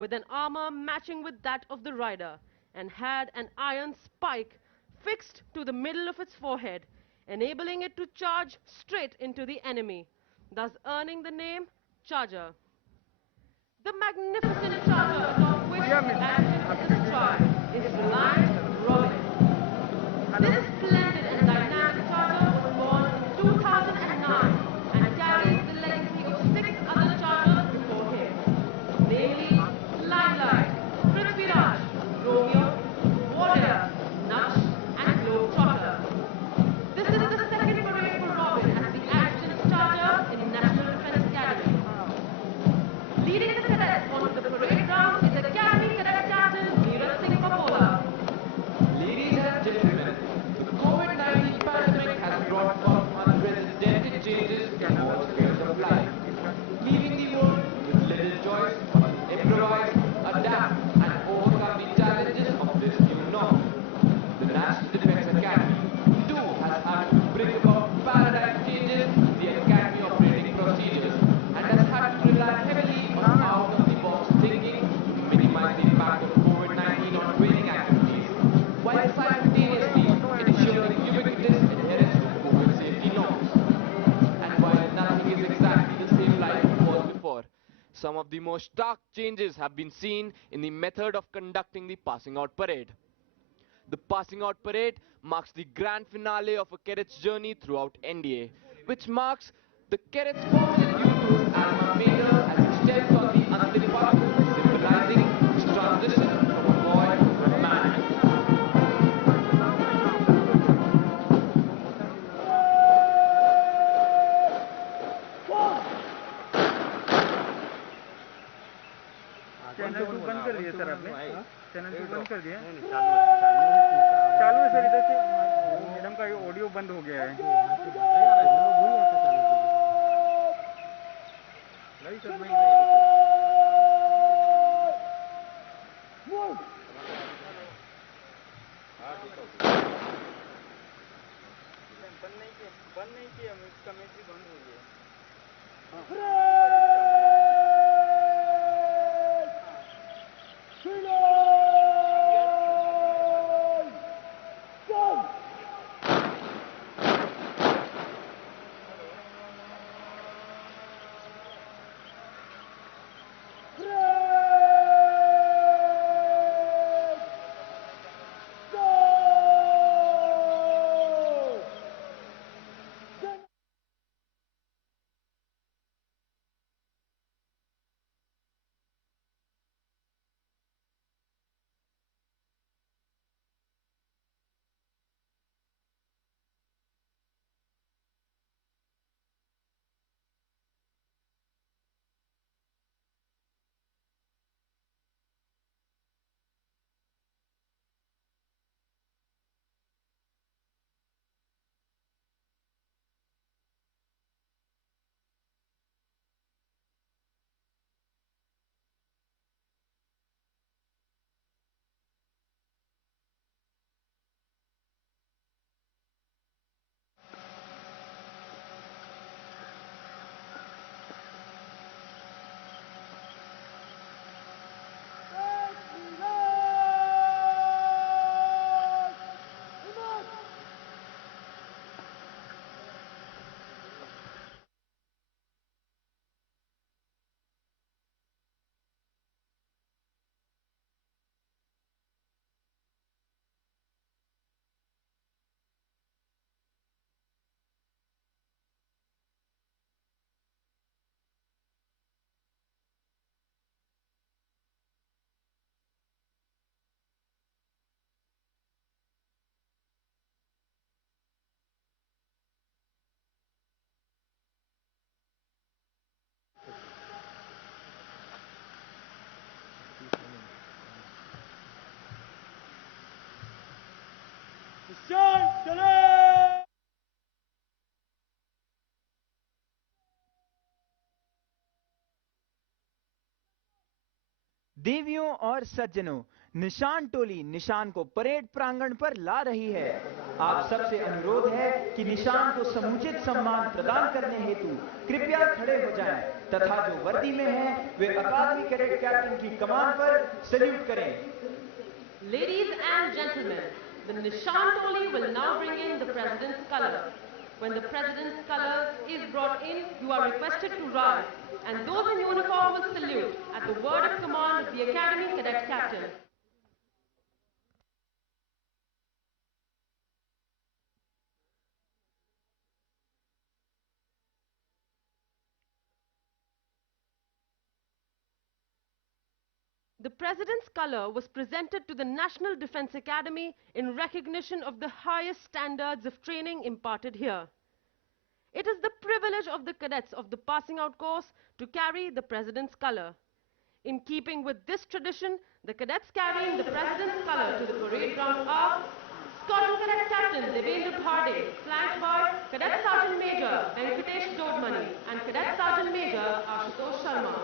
with an armor matching with that of the rider, and had an iron spike fixed to the middle of its forehead, enabling it to charge straight into the enemy, thus earning the name Charger. The magnificent charger atop which the advent is astride is Reliant Robin. This splendid and dynamic charger was born in 2009 and carries the legacy of six other chargers before him, namely Limelight, Prithviraj, Romeo, Warrior, Naksh, and Globetrotter. This is the second parade for Robin as the adjutant's charger in National Defense Academy. Leading the cadets onto the parade ground is Academy Cadet Captain Neeraj Singh Papola. Ladies and gentlemen, the COVID-19 pandemic has brought about unprecedented changes in all spheres of life, leaving the world with little choice but to improvise, adapt, and overcome the challenges of this new norm. The National Defense Academy, too, has had to bring about paradigm changes in the academy operating procedures and has had to rely heavily on out-of-the-box thinking to minimize the impact of COVID-19 on training activities, while simultaneously ensuring ubiquitous adherence to COVID safety norms. And while nothing is exactly the same like it was before, some of the most stark changes have been seen in the method of conducting the passing out parade. The passing out parade marks the grand finale of a cadet's journey throughout NDA, which marks the cadet's formal adieu to his alma mater as he steps on the Antim Path, symbolizing his transition from a boy to a man. Channel 2 बंद कर दिया sir आपने channel 2 बंद कर दिया चालू है sir इधर से मैडम का ऑडियो बंद हो गया है नहीं सर नहीं बंद नहीं किया इसका मैच बंद हो गया देवियों और सज्जनों, निशान टोली निशान को परेड प्रांगण पर ला रही है। आप सबसे अनुरोध है कि निशान को समुचित सम्मान प्रदान करने हेतु कृपया खड़े हो जाएं तथा जो वर्दी में हैं वे अकादमी कैडेट कैप्टन की कमान पर सैल्यूट करें। Ladies and gentlemen, the Nishan Toli will now bring in the President's color. When the President's color is brought in, you are requested to rise, and those in uniform will salute at the word of command of the Academy Cadet Captain. The President's color was presented to the National Defense Academy in recognition of the highest standards of training imparted here. It is the privilege of the cadets of the passing out course to carry the President's color. In keeping with this tradition, the cadets carrying the President's color to the parade ground are Squadron Cadet Captain Devendra Bharde, flanked by Cadet Sergeant Major Venkatesh Dodmani and Cadet Sergeant Major Ashutosh Sharma.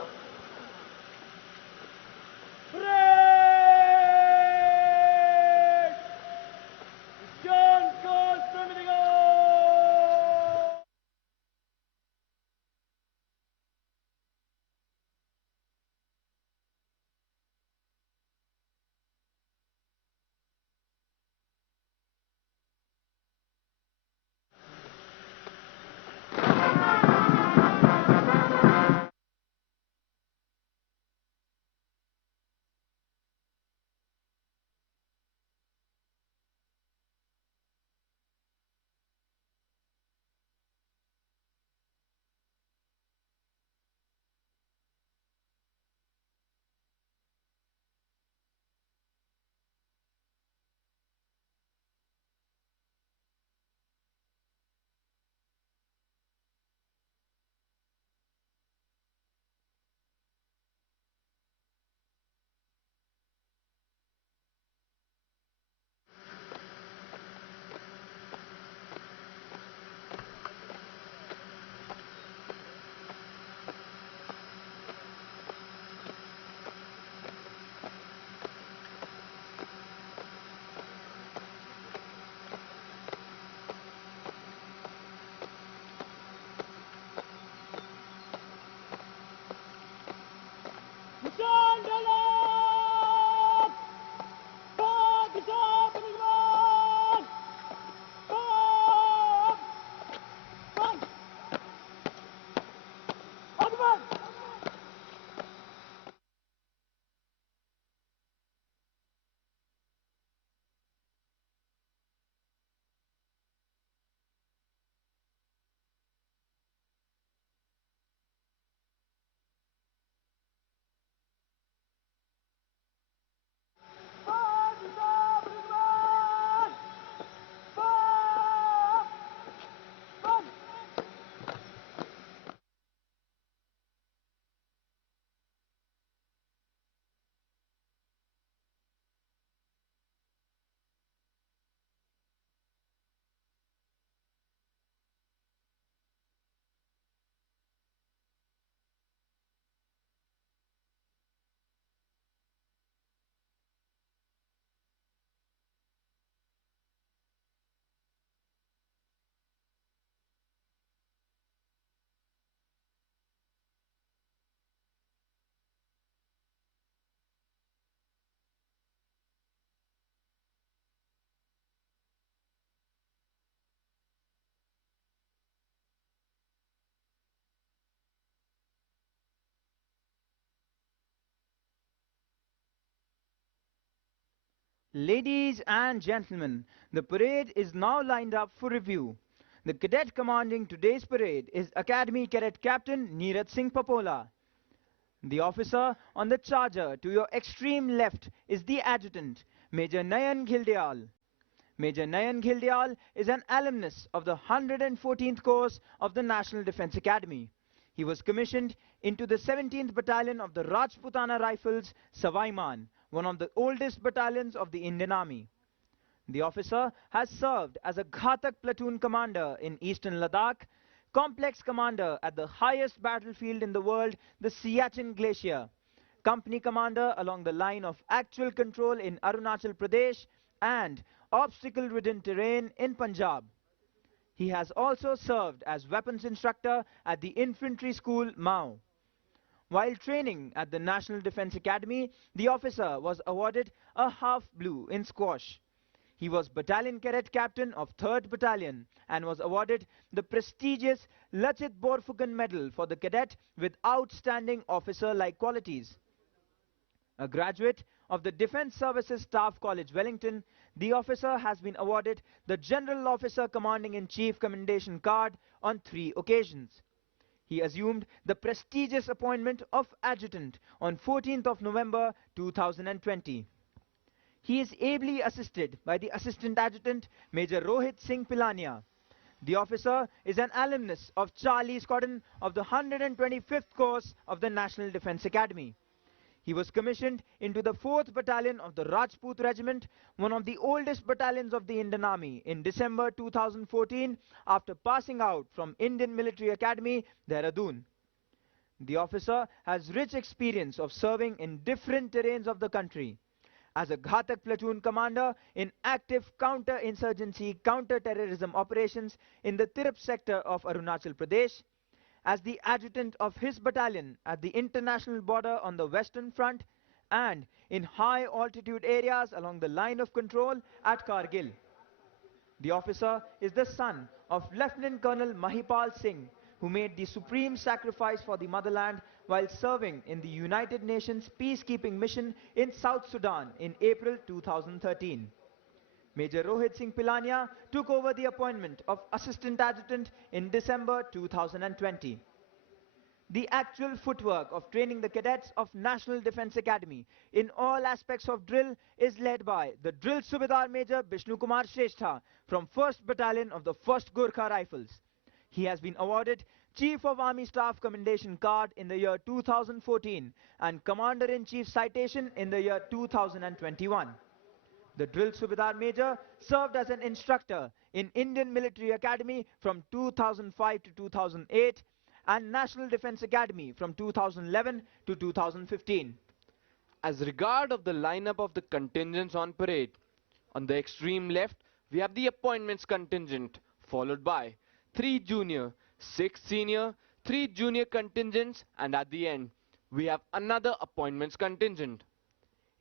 Ladies and gentlemen, the parade is now lined up for review. The cadet commanding today's parade is Academy Cadet Captain Neeraj Singh Papola. The officer on the charger to your extreme left is the adjutant, Major Nayan Ghildyal. Major Nayan Ghildyal is an alumnus of the 114th course of the National Defense Academy. He was commissioned into the 17th Battalion of the Rajputana Rifles, Savaiman, one of the oldest battalions of the Indian Army. The officer has served as a Ghatak platoon commander in eastern Ladakh, complex commander at the highest battlefield in the world, the Siachen Glacier, company commander along the line of actual control in Arunachal Pradesh and obstacle-ridden terrain in Punjab. He has also served as weapons instructor at the Infantry School, Mao. While training at the National Defence Academy, the officer was awarded a half blue in squash. He was Battalion Cadet Captain of 3rd Battalion and was awarded the prestigious Lachit Borphukan Medal for the cadet with outstanding officer-like qualities. A graduate of the Defence Services Staff College, Wellington, the officer has been awarded the General Officer Commanding-in-Chief Commendation Card on 3 occasions. He assumed the prestigious appointment of Adjutant on 14th of November 2020. He is ably assisted by the Assistant Adjutant Major Rohit Singh Pilania. The officer is an alumnus of Charlie Squadron of the 125th course of the National Defence Academy. He was commissioned into the 4th Battalion of the Rajput Regiment, one of the oldest battalions of the Indian Army, in December 2014 after passing out from Indian Military Academy, Dehradun. The officer has rich experience of serving in different terrains of the country. As a Ghatak platoon commander in active counter-insurgency, counter-terrorism operations in the Tirap sector of Arunachal Pradesh, as the adjutant of his battalion at the international border on the Western Front, and in high-altitude areas along the line of control at Kargil. The officer is the son of Lieutenant Colonel Mahipal Singh, who made the supreme sacrifice for the motherland while serving in the United Nations peacekeeping mission in South Sudan in April 2013. Major Rohit Singh Pilania took over the appointment of Assistant Adjutant in December 2020. The actual footwork of training the cadets of National Defence Academy in all aspects of drill is led by the Drill Subedar Major Bishnu Kumar Shrestha from 1st Battalion of the 1st Gorkha Rifles. He has been awarded Chief of Army Staff Commendation Card in the year 2014 and Commander-in-Chief Citation in the year 2021. The Drill Subedar Major served as an instructor in Indian Military Academy from 2005 to 2008 and National Defence Academy from 2011 to 2015. As regard of the lineup of the contingents on parade, on the extreme left, we have the appointments contingent, followed by 3 junior, 6 senior, 3 junior contingents, and at the end, we have another appointments contingent.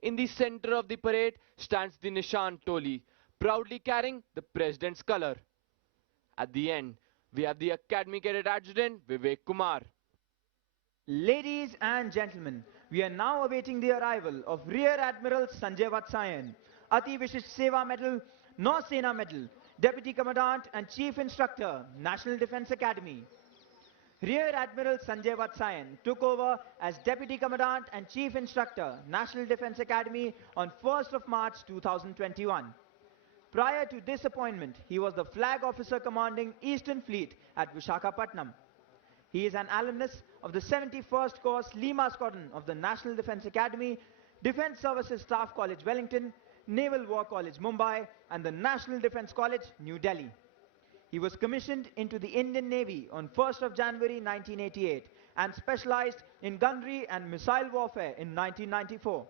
In the center of the parade stands the Nishan Toli, proudly carrying the President's color. At the end, we have the Academy Cadet Adjutant Vivek Kumar. Ladies and gentlemen, we are now awaiting the arrival of Rear Admiral Sanjay Vatsayan, Ati Vishisht Seva Medal, Nausena Medal, Deputy Commandant and Chief Instructor, National Defence Academy. Rear Admiral Sanjay Vatsayan took over as Deputy Commandant and Chief Instructor, National Defence Academy on 1st of March 2021. Prior to this appointment, he was the Flag Officer commanding Eastern Fleet at Visakhapatnam. He is an alumnus of the 71st Course Lima Squadron of the National Defence Academy, Defence Services Staff College, Wellington, Naval War College, Mumbai, and the National Defence College, New Delhi. He was commissioned into the Indian Navy on 1st of January 1988 and specialized in gunnery and missile warfare in 1994.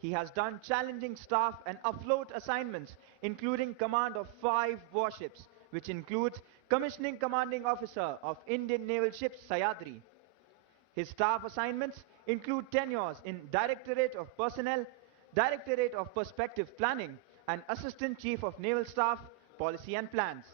He has done challenging staff and afloat assignments, including command of 5 warships, which includes Commissioning Commanding Officer of Indian Naval Ships Sayadri. His staff assignments include tenures in Directorate of Personnel, Directorate of Perspective Planning, and Assistant Chief of Naval Staff, Policy and Plans.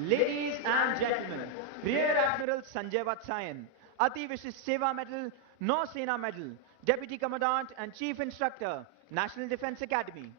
Ladies and gentlemen, Rear Admiral Sanjay Vatsayan, Ati Vishisht Seva Medal, Nausena Medal, Deputy Commandant and Chief Instructor, National Defence Academy.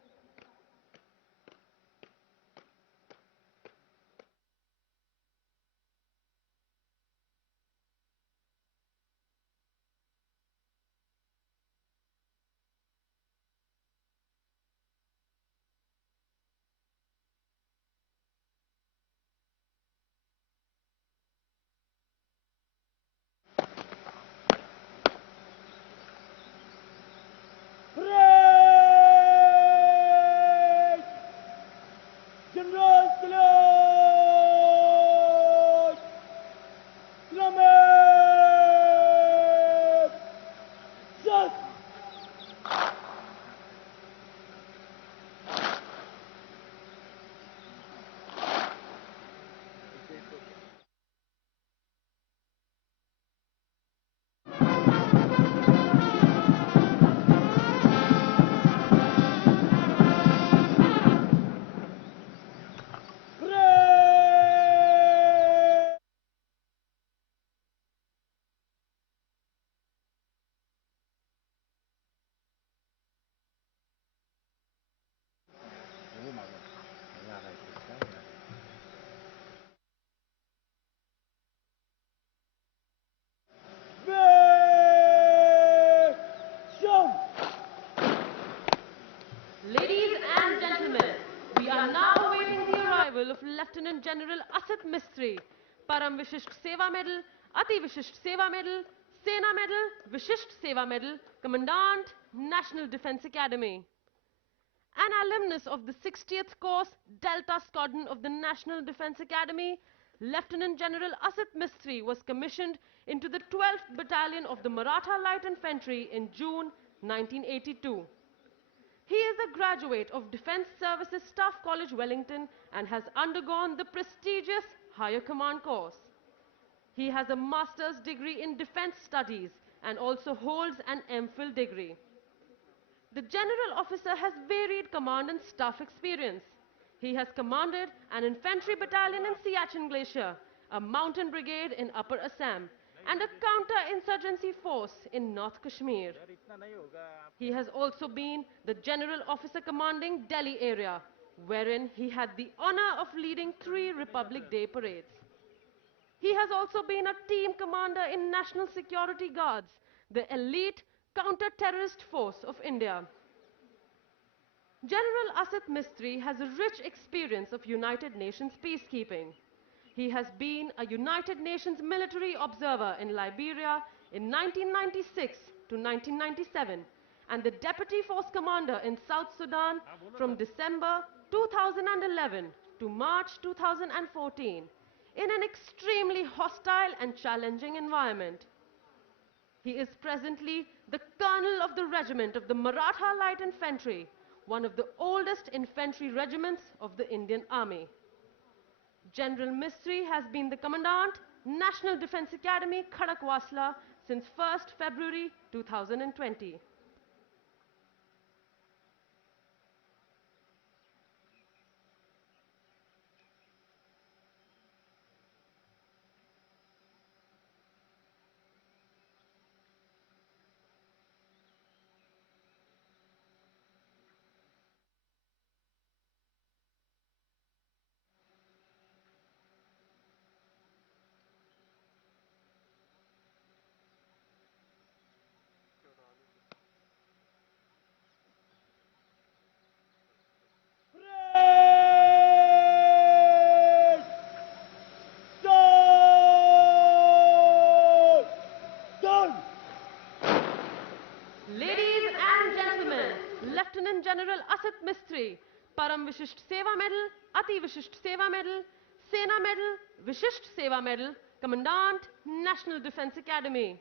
arrival of Lieutenant General Asit Mistry, Param Vishisht Seva Medal, Ati Vishisht Seva Medal, Sena Medal, Vishisht Seva Medal, Commandant, National Defence Academy. An alumnus of the 60th course Delta Squadron of the National Defence Academy, Lieutenant General Asit Mistry was commissioned into the 12th Battalion of the Maratha Light Infantry in June 1982. He is a graduate of Defence Services Staff College, Wellington, and has undergone the prestigious Higher Command course. He has a master's degree in Defence Studies and also holds an MPhil degree. The general officer has varied command and staff experience. He has commanded an infantry battalion in Siachen Glacier, a mountain brigade in Upper Assam, and a counter-insurgency force in North Kashmir. He has also been the general officer commanding Delhi area, wherein he had the honor of leading 3 Republic Day parades. He has also been a team commander in National Security Guards, the elite counter-terrorist force of India. General Asit Mistry has a rich experience of United Nations peacekeeping. He has been a United Nations military observer in Liberia in 1996 to 1997 and the Deputy Force Commander in South Sudan from December 2011 to March 2014 in an extremely hostile and challenging environment. He is presently the Colonel of the Regiment of the Maratha Light Infantry, one of the oldest infantry regiments of the Indian Army. General Mistry has been the Commandant, National Defence Academy, Khadakwasla since 1st February 2020. Ladies and gentlemen, Lieutenant General Asit Mistry, Param Vishisht Seva Medal, Ati Vishisht Seva Medal, Sena Medal, Vishisht Seva Medal, Commandant, National Defence Academy.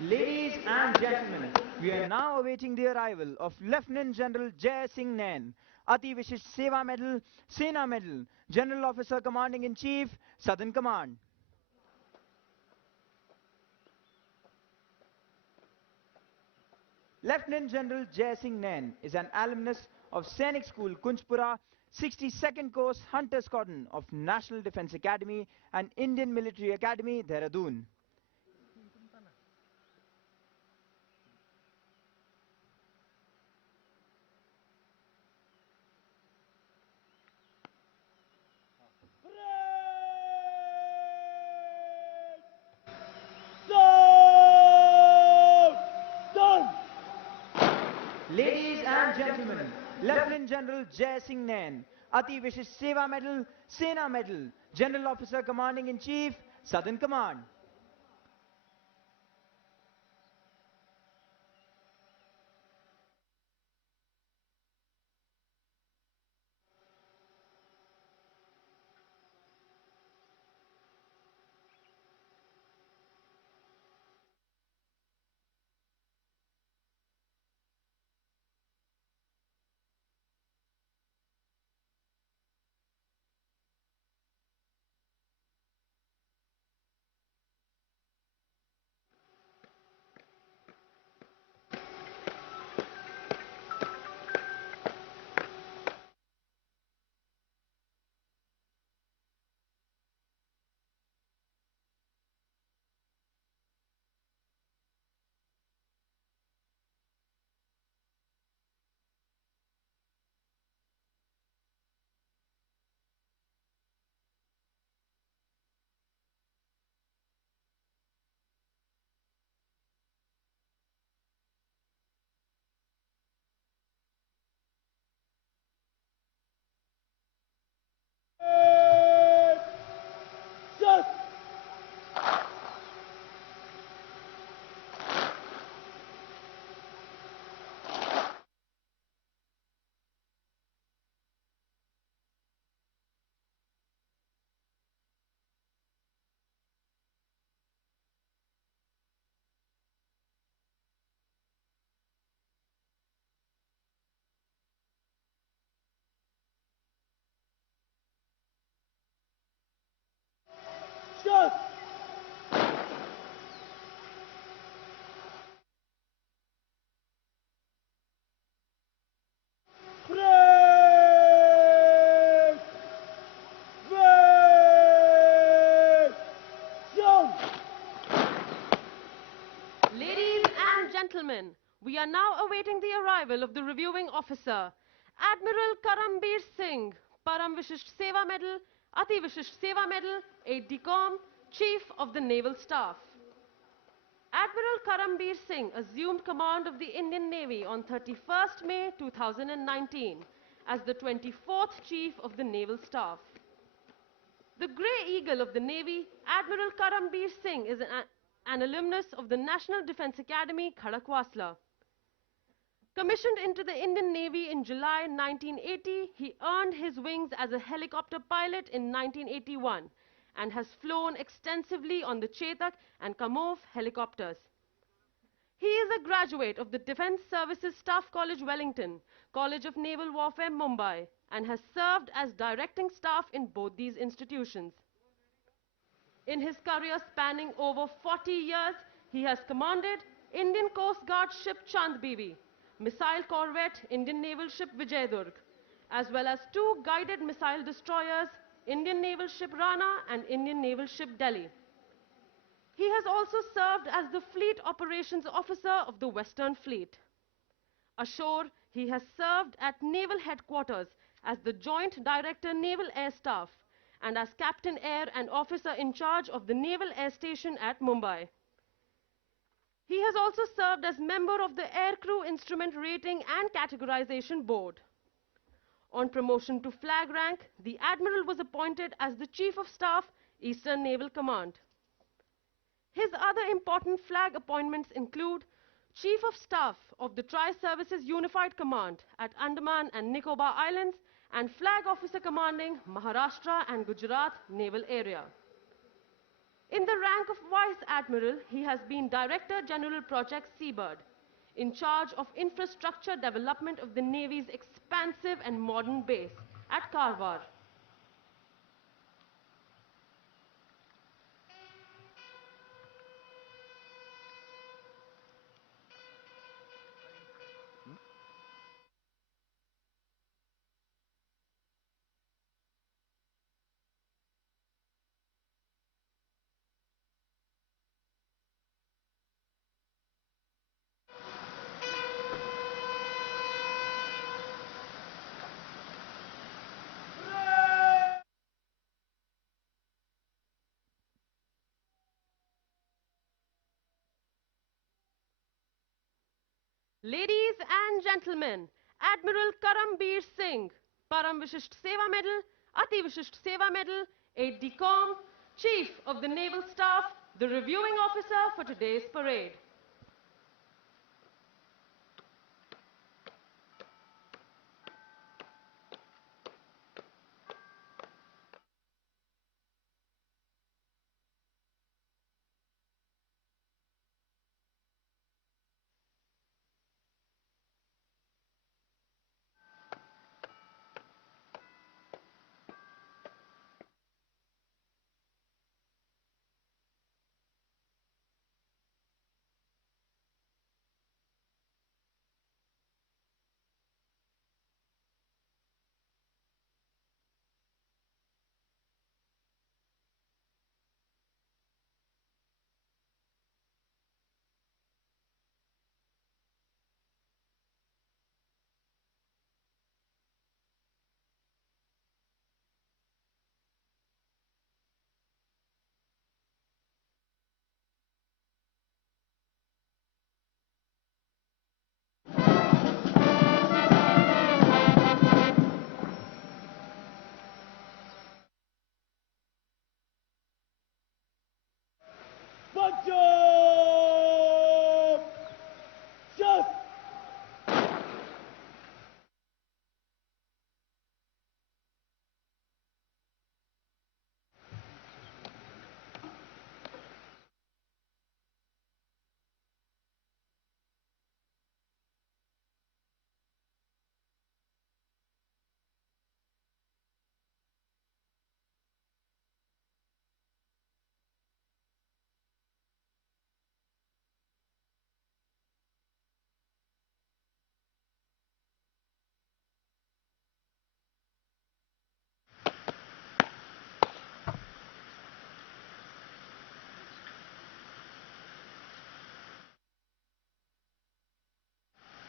Ladies and gentlemen, we are now awaiting the arrival of Lieutenant General Jai Singh Nain, Ati Vishisht Seva Medal, Sena Medal, General Officer Commanding in Chief, Southern Command. Lieutenant General Jai Singh Nain is an alumnus of Sainik School, Kunjpura, 62nd Course Hunter Squadron of National Defence Academy and Indian Military Academy, Dehradun. and gentlemen, Lieutenant General Jai Singh Nain, Ati Vishish Seva Medal, Sena Medal, General Officer Commanding in Chief, Southern Command. Ladies and gentlemen, we are now awaiting the arrival of the reviewing officer, Admiral Karambir Singh, Param Vishisht Seva Medal, Ati Vishisht Seva Medal, Aide de Camp, Chief of the Naval Staff. Admiral Karambir Singh assumed command of the Indian Navy on 31st May 2019 as the 24th Chief of the Naval Staff. The Grey Eagle of the Navy, Admiral Karambir Singh, is an alumnus of the National Defence Academy, Khadakwasla. Commissioned into the Indian Navy in July 1980, he earned his wings as a helicopter pilot in 1981 and has flown extensively on the Chetak and Kamov helicopters. He is a graduate of the Defence Services Staff College, Wellington, College of Naval Warfare, Mumbai, and has served as directing staff in both these institutions. In his career spanning over 40 years, he has commanded Indian Coast Guard ship Chand Bibi, missile corvette Indian naval ship Vijayadurg, as well as 2 guided missile destroyers, Indian naval ship Rana and Indian naval ship Delhi. He has also served as the Fleet Operations Officer of the Western Fleet. Ashore, he has served at Naval Headquarters as the Joint Director Naval Air Staff and as Captain Air and Officer in charge of the Naval Air Station at Mumbai. He has also served as member of the Aircrew Instrument Rating and Categorization Board. On promotion to flag rank, the Admiral was appointed as the Chief of Staff, Eastern Naval Command. His other important flag appointments include Chief of Staff of the Tri-Services Unified Command at Andaman and Nicobar Islands and Flag Officer commanding Maharashtra and Gujarat Naval Area. In the rank of Vice Admiral, he has been Director General Project Seabird, in charge of infrastructure development of the Navy's expansive and modern base at Karwar. Ladies and gentlemen, Admiral Karambir Singh, Param Vishisht Seva Medal, Ati Vishisht Seva Medal, Aide de Camp, Chief of the Naval Staff, the reviewing officer for today's parade.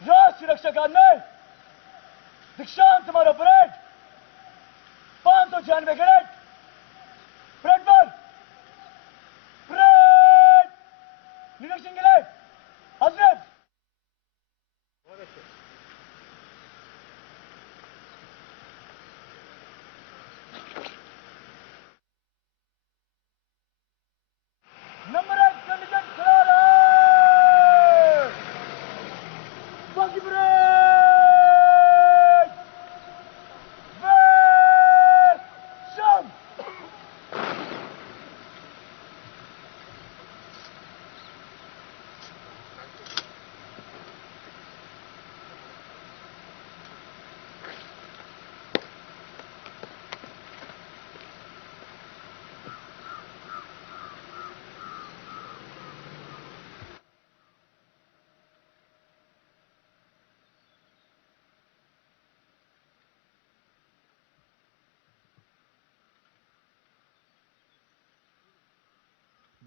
राष्ट्रीय रक्षा गाने दीक्षांत समारोह parade 596 cadet parade पर parade निरीक्षण के लिए हजरत number 1 condition खड़ा रहे बाकी parade वेशम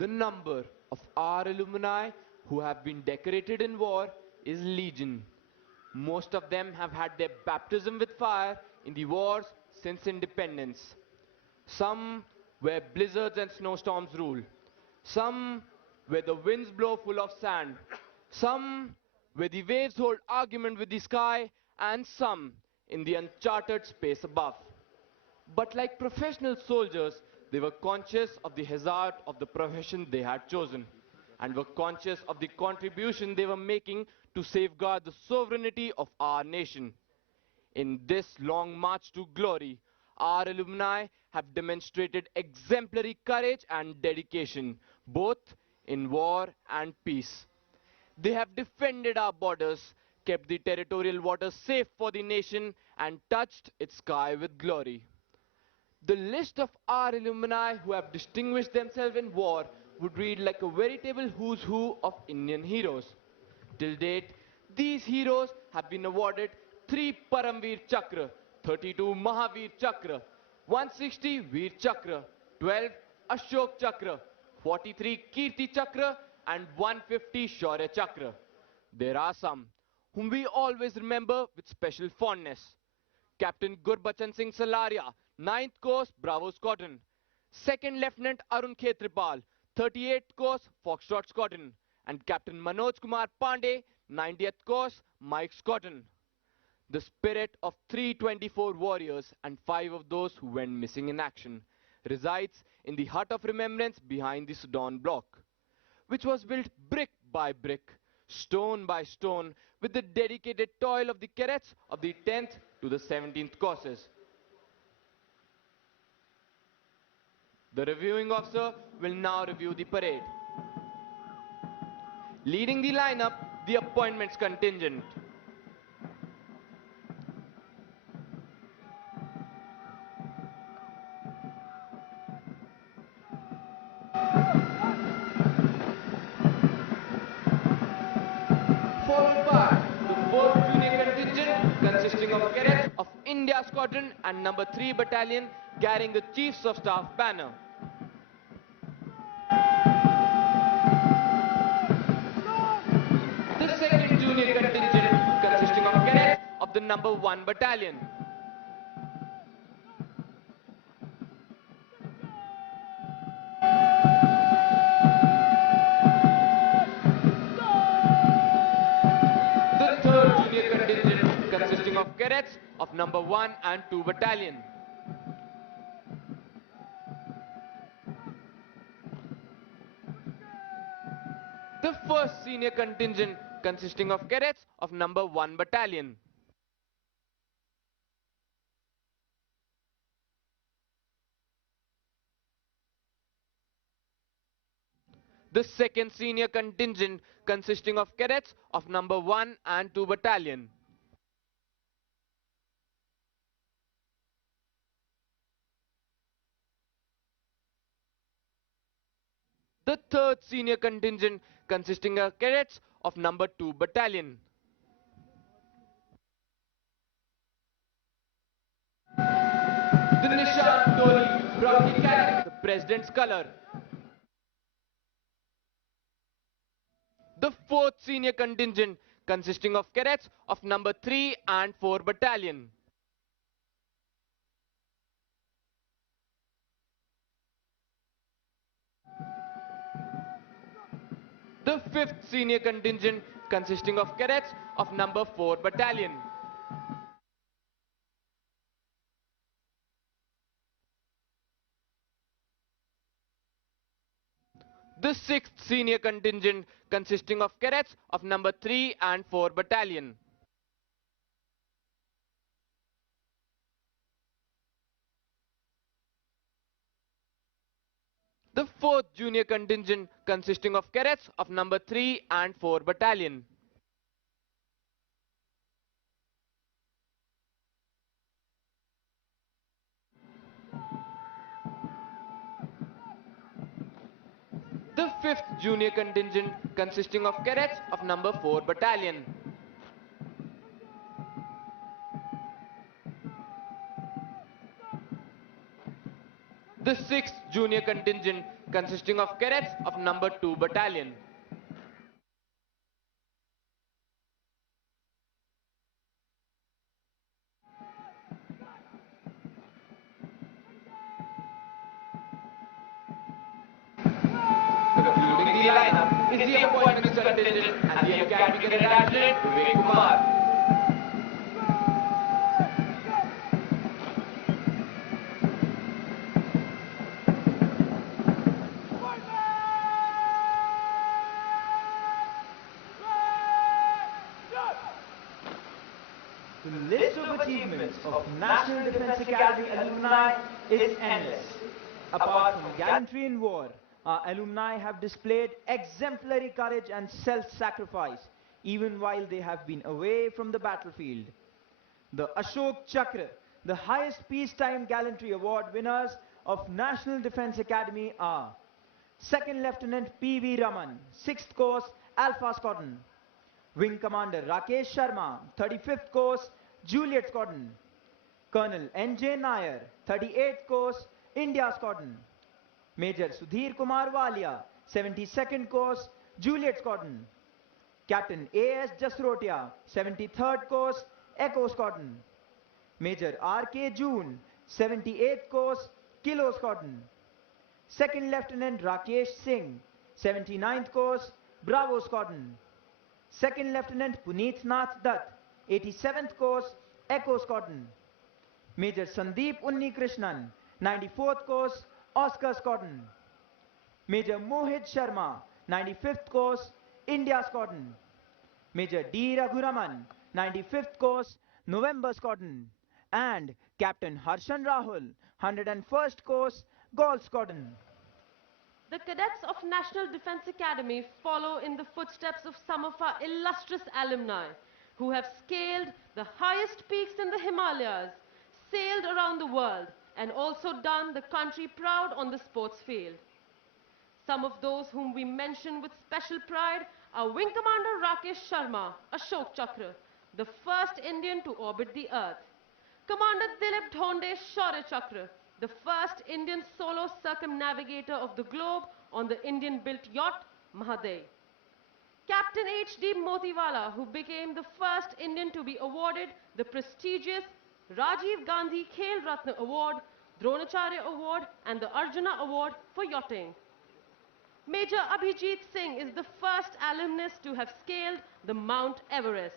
The number of our alumni who have been decorated in war is legion. Most of them have had their baptism with fire in the wars since independence. Some where blizzards and snowstorms rule. Some where the winds blow full of sand. Some where the waves hold argument with the sky, and some in the uncharted space above. But like professional soldiers, they were conscious of the hazard of the profession they had chosen and were conscious of the contribution they were making to safeguard the sovereignty of our nation. In this long march to glory, our alumni have demonstrated exemplary courage and dedication, both in war and peace. They have defended our borders, kept the territorial waters safe for the nation, and touched its sky with glory. The list of our alumni who have distinguished themselves in war would read like a veritable who's who of Indian heroes. Till date, these heroes have been awarded 3 Paramveer Chakra, 32 Mahavir Chakra, 160 Veer Chakra, 12 Ashok Chakra, 43 Kirti Chakra, and 150 Shaurya Chakra. There are some whom we always remember with special fondness. Captain Gurbachan Singh Salaria, 9th Coast Bravo Squadron. 2nd Lieutenant Arun Khetripal, 38th Coast Foxtrot Squadron. And Captain Manoj Kumar Pandey, 90th Coast Mike Squadron. The spirit of 324 warriors and 5 of those who went missing in action resides in the hut of remembrance behind the Sudan block, which was built brick by brick, stone by stone, with the dedicated toil of the cadets of the 10th to the 17th courses. The reviewing officer will now review the parade. Leading the lineup, the appointments contingent. Followed by the 4th Junior Contingent consisting of cadets of India Squadron and number 3 Battalion carrying the Chiefs of Staff banner. The 2nd Junior Contingent consisting of cadets of the number 1 Battalion. The 3rd Junior Contingent consisting of cadets of number 1 and 2 Battalion. The 1st Senior Contingent consisting of cadets of number 1 Battalion. The 2nd Senior Contingent consisting of cadets of number 1 and 2 Battalion. The 3rd Senior Contingent consisting of cadets of number 2 Battalion. The Nishan Doli proudly carries the President's color. The 4th Senior Contingent consisting of cadets of number 3 and 4 Battalion. The 5th Senior Contingent consisting of cadets of number 4 Battalion. The 6th Senior Contingent consisting of cadets of number 3 and 4 Battalion. The 4th Junior Contingent consisting of cadets of number 3 and 4 Battalion. The 5th Junior Contingent consisting of cadets of number 4 Battalion. The 6th Junior Contingent consisting of cadets of number 2 Battalion. Concluding the lineup is the appointments contingent and the Academy Cadet Adjutant Vivek Kumar. The list of achievements of National Defence Academy alumni is endless. Apart from gallantry in war, our alumni have displayed exemplary courage and self-sacrifice even while they have been away from the battlefield. The Ashok Chakra, the highest peacetime gallantry award winners of National Defence Academy are Second Lieutenant P.V. Raman, 6th Course, Alpha Squadron. Wing Commander Rakesh Sharma, 35th Course, Juliet Squadron. Colonel N.J. Nair, 38th Course, India Squadron. Major Sudhir Kumar Walia, 72nd Course, Juliet Squadron. Captain A.S. Jasrotia, 73rd Course, Echo Squadron. Major R.K. June, 78th Course, Kilo Squadron. Second Lieutenant Rakesh Singh, 79th Course, Bravo Squadron. Second Lieutenant Puneet Nath Dutt, 87th Course, Echo Squadron. Major Sandeep Unni Krishnan, 94th Course, Oscar Squadron. Major Mohit Sharma, 95th Course, India Squadron. Major D. Raghuraman, 95th Course, November Squadron. And Captain Harshan Rahul, 101st Course, Golf Squadron. The cadets of National Defense Academy follow in the footsteps of some of our illustrious alumni who have scaled the highest peaks in the Himalayas, sailed around the world, and also done the country proud on the sports field. Some of those whom we mention with special pride are Wing Commander Rakesh Sharma, Ashok Chakra, the first Indian to orbit the Earth. Commander Dilip Dhonde, Shaurya Chakra, the first Indian solo circumnavigator of the globe on the Indian-built yacht Mahaday. Captain H.D. Motiwala, who became the first Indian to be awarded the prestigious Rajiv Gandhi Khel Ratna Award, Dronacharya Award and the Arjuna Award for yachting. Major Abhijit Singh is the first alumnus to have scaled the Mount Everest.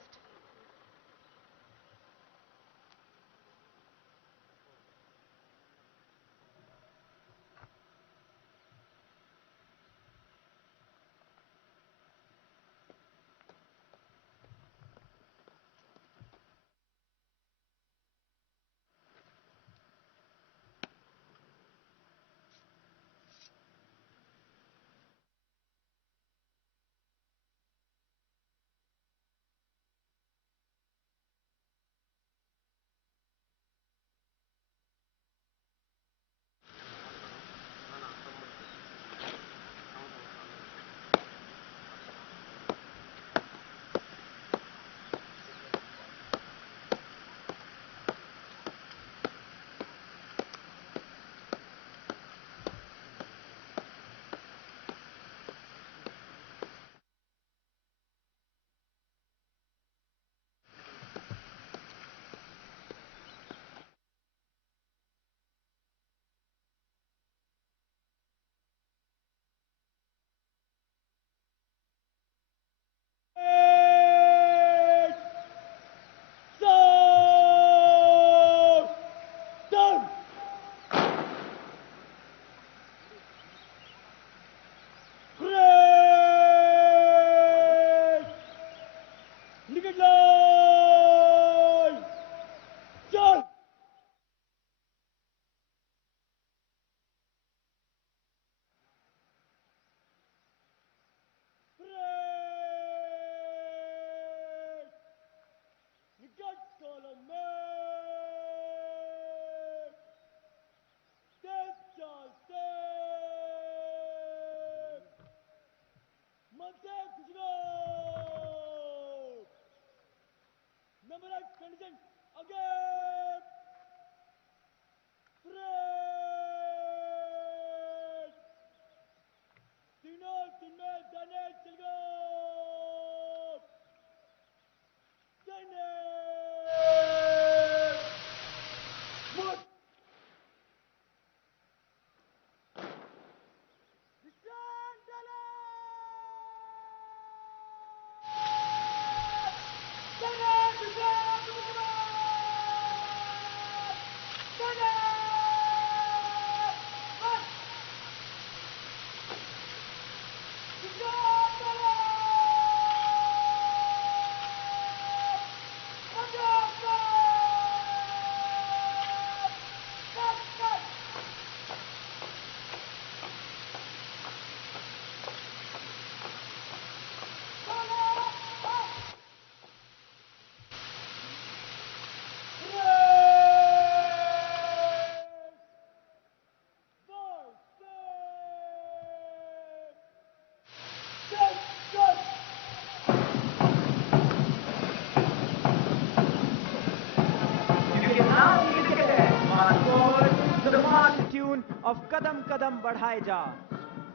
Of Kadam Kadam Badhai Ja.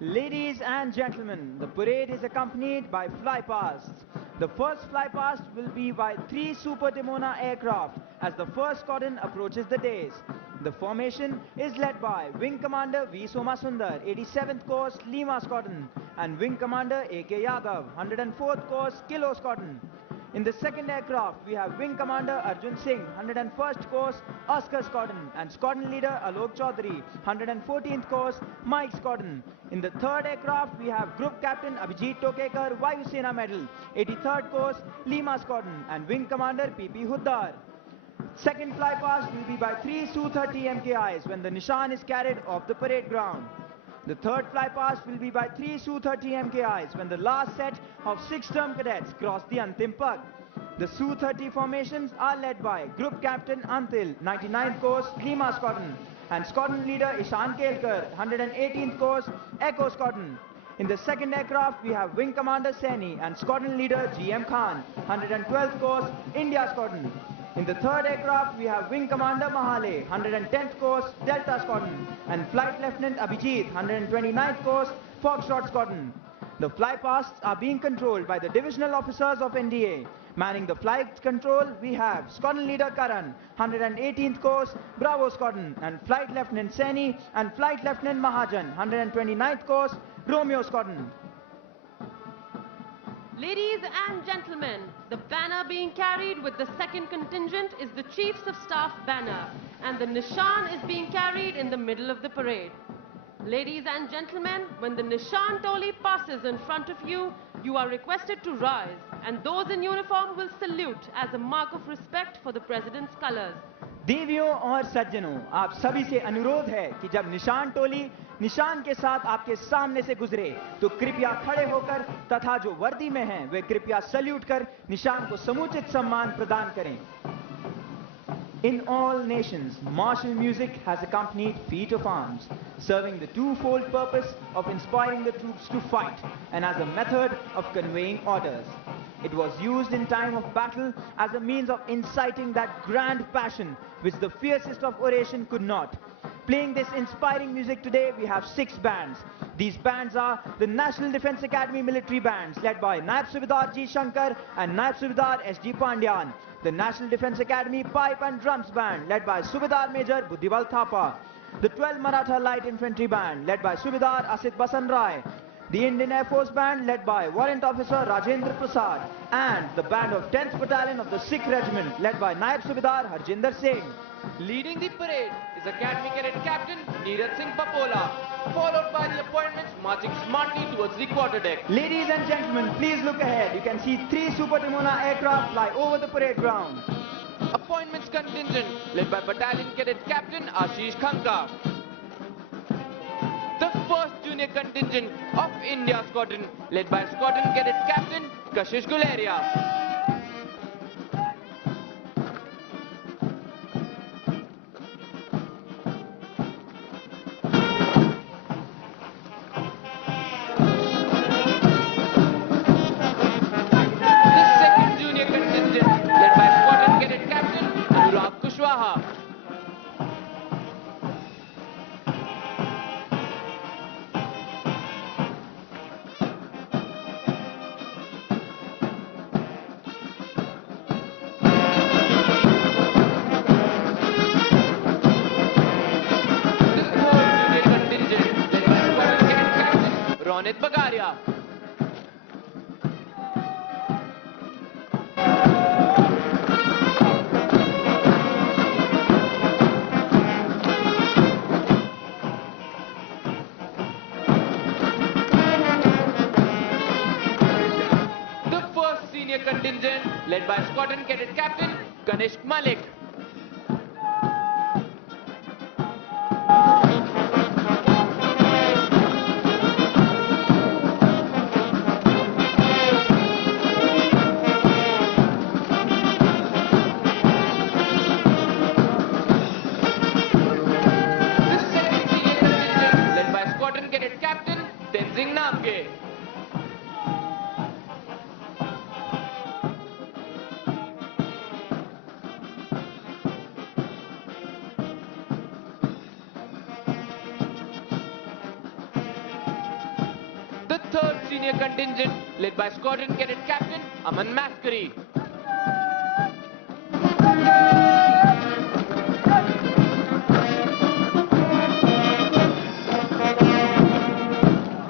Ladies and gentlemen, the parade is accompanied by flypasts. The first flypast will be by 3 Super Demona aircraft as the first squadron approaches the dais. The formation is led by Wing Commander V. Somasundar, 87th Course Lima Squadron, and Wing Commander A.K. Yadav, 104th Course Kilo Squadron. In the second aircraft, we have Wing Commander Arjun Singh, 101st Course Oscar Squadron, and Squadron Leader Alok Chaudhary, 114th Course Mike Squadron. In the third aircraft, we have Group Captain Abhijit Tokekar, Vayu Sena Medal, 83rd Course Lima Squadron, and Wing Commander PP Huddar. Second flypast will be by 3 Su-30 MKIs when the Nishan is carried off the parade ground. The third flypast will be by 3 Su-30 MKIs when the last set of 6 term cadets cross the Antim Pag. The Su-30 formations are led by Group Captain Antil, 99th Course Lima Squadron, and Squadron Leader Ishan Kelkar, 118th Course Echo Squadron. In the second aircraft, we have Wing Commander Saini and Squadron Leader GM Khan, 112th Course India Squadron. In the third aircraft, we have Wing Commander Mahale, 110th Course Delta Squadron, and Flight Lieutenant Abhijit, 129th Course Foxtrot Squadron. The flypasts are being controlled by the divisional officers of NDA. Manning the flight control, we have Squadron Leader Karan, 118th Course Bravo Squadron, and Flight Lieutenant Saini and Flight Lieutenant Mahajan, 129th Course Romeo Squadron. Ladies and gentlemen, the banner being carried with the second contingent is the Chiefs of Staff banner, and the Nishan is being carried in the middle of the parade. Ladies and gentlemen, when the Nishan Toli passes in front of you, you are requested to rise, and those in uniform will salute as a mark of respect for the President's colors. देवियों और सज्जनों, आप सभी से अनुरोध है कि जब निशान टोली निशान के साथ आपके सामने से गुजरे तो कृपया खड़े होकर तथा जो वर्दी में हैं वे कृपया सल्यूट कर निशान को समुचित सम्मान प्रदान करें. In all nations, martial music has accompanied feat of arms, serving the twofold purpose of inspiring the troops to fight and as a method of conveying orders. It was used in time of battle as a means of inciting that grand passion which the fiercest of oration could not. Playing this inspiring music today, we have 6 bands. These bands are the National Defence Academy military bands led by Naib Subedar G. Shankar and Naib Subedar S.G. Pandyan. The National Defence Academy Pipe and Drums Band led by Subedar Major Buddhival Thapa. The 12 Maratha Light Infantry Band led by Subedar Asit Basan Rai. The Indian Air Force Band led by Warrant Officer Rajendra Prasad. And the band of 10th Battalion of the Sikh Regiment led by Naib Subedar Harjinder Singh. Leading the parade is Academy Cadet Captain Neeraj Singh Papola, followed by the appointments marching smartly towards the quarterdeck. Ladies and gentlemen, please look ahead. You can see 3 Super Timona aircraft fly over the parade ground. Appointments contingent led by Battalion Cadet Captain Ashish Khanka. The 1st Junior Contingent of India Squadron led by Squadron Cadet Captain Kashish Guleria. Ronit Bagaria. The 1st Senior Contingent led by Squadron Cadet Captain Kanishk Malik. The 3rd Senior Contingent led by Squadron Cadet Captain Aman Maskari.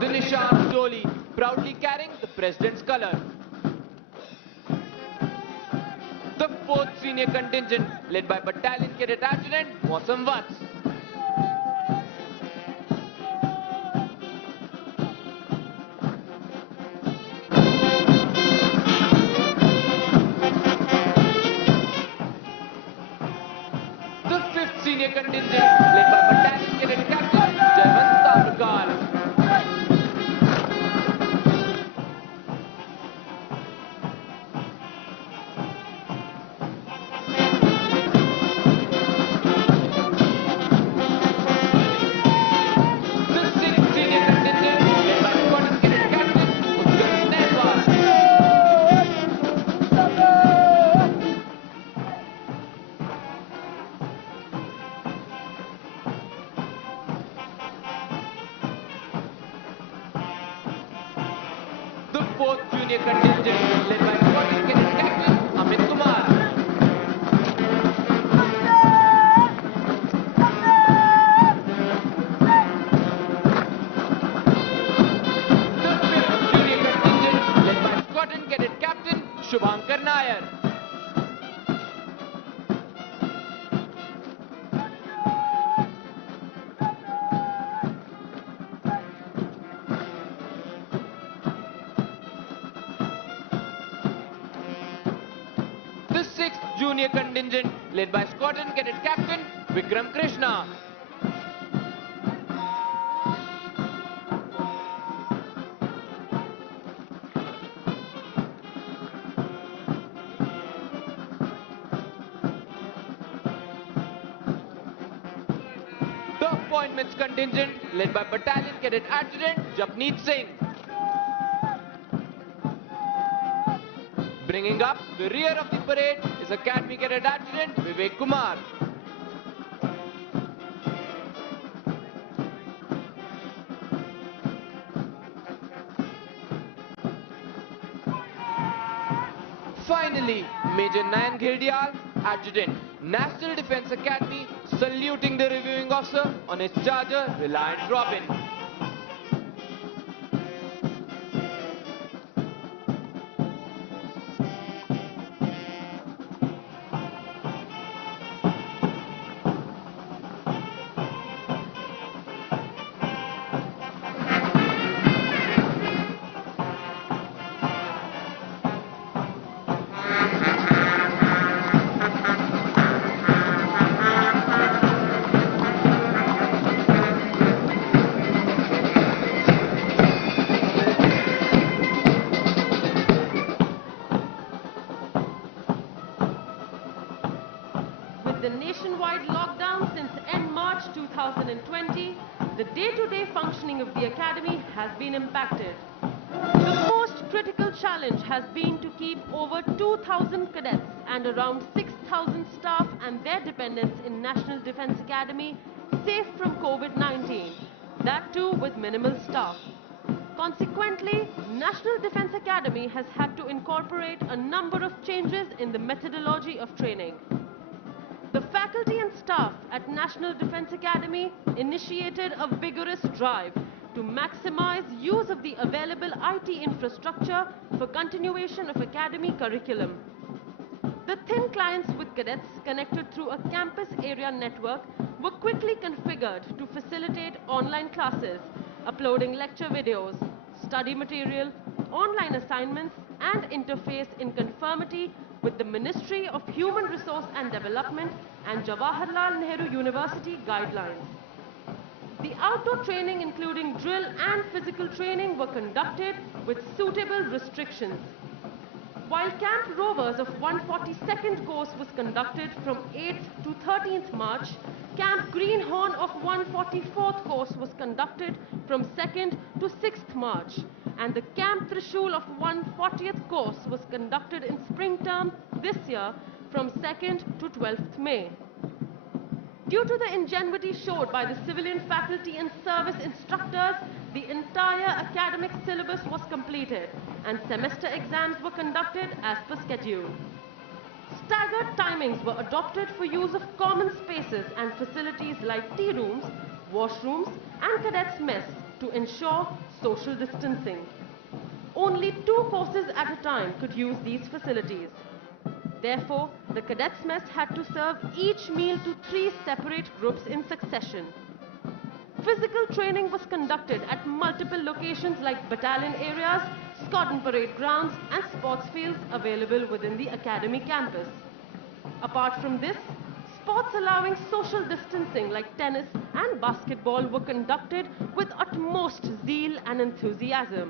The Nishan Toli proudly carrying the President's color. senior contingent led by Battalion Cadet Adjutant Mausam Vats. The 5th senior contingent led by Battalion Cadet Captain Jayvant Tavrakar. The 4th junior contingent led by Squadron Cadet Captain Amit Kumar. The 5th junior contingent led by Squadron Cadet Captain Shubhankar Nair. The 6th junior contingent led by Squadron Cadet Captain Vikram Krishna. The appointments contingent led by Battalion Cadet Adjutant Japneet Singh. Bringing up the rear of the parade is Academy Cadet Adjutant Vivek Kumar. Finally, Major Nayan Ghirdial, Adjutant, National Defence Academy, saluting the reviewing officer on his charger, Reliant Robin. With the nationwide lockdown since end March 2020, the day-to-day functioning of the Academy has been impacted. The most critical challenge has been to keep over 2,000 cadets and around 6,000 staff and their dependents in National Defence Academy safe from COVID-19, that too with minimal staff. Consequently, National Defence Academy has had to incorporate a number of changes in the methodology of training. The faculty and staff at National Defence Academy initiated a vigorous drive to maximize use of the available IT infrastructure for continuation of Academy curriculum. The thin clients with cadets connected through a campus area network were quickly configured to facilitate online classes, uploading lecture videos, study material, online assignments, and interface in conformity with the Ministry of Human Resource and Development and Jawaharlal Nehru University guidelines. The outdoor training, including drill and physical training, were conducted with suitable restrictions. While Camp Rovers of 142nd course was conducted from 8th to 13th March, Camp Greenhorn of 144th course was conducted from 2nd to 6th March, and the Camp Trishul of 140th course was conducted in spring term this year from 2nd to 12th May. Due to the ingenuity showed by the civilian faculty and service instructors, the entire academic syllabus was completed and semester exams were conducted as per schedule. Staggered timings were adopted for use of common spaces and facilities like tea rooms, washrooms, and cadets' mess to ensure social distancing. Only 2 courses at a time could use these facilities. Therefore, the cadets' mess had to serve each meal to 3 separate groups in succession. Physical training was conducted at multiple locations like battalion areas, Squadron parade grounds and sports fields available within the academy campus. Apart from this, sports allowing social distancing like tennis and basketball were conducted with utmost zeal and enthusiasm.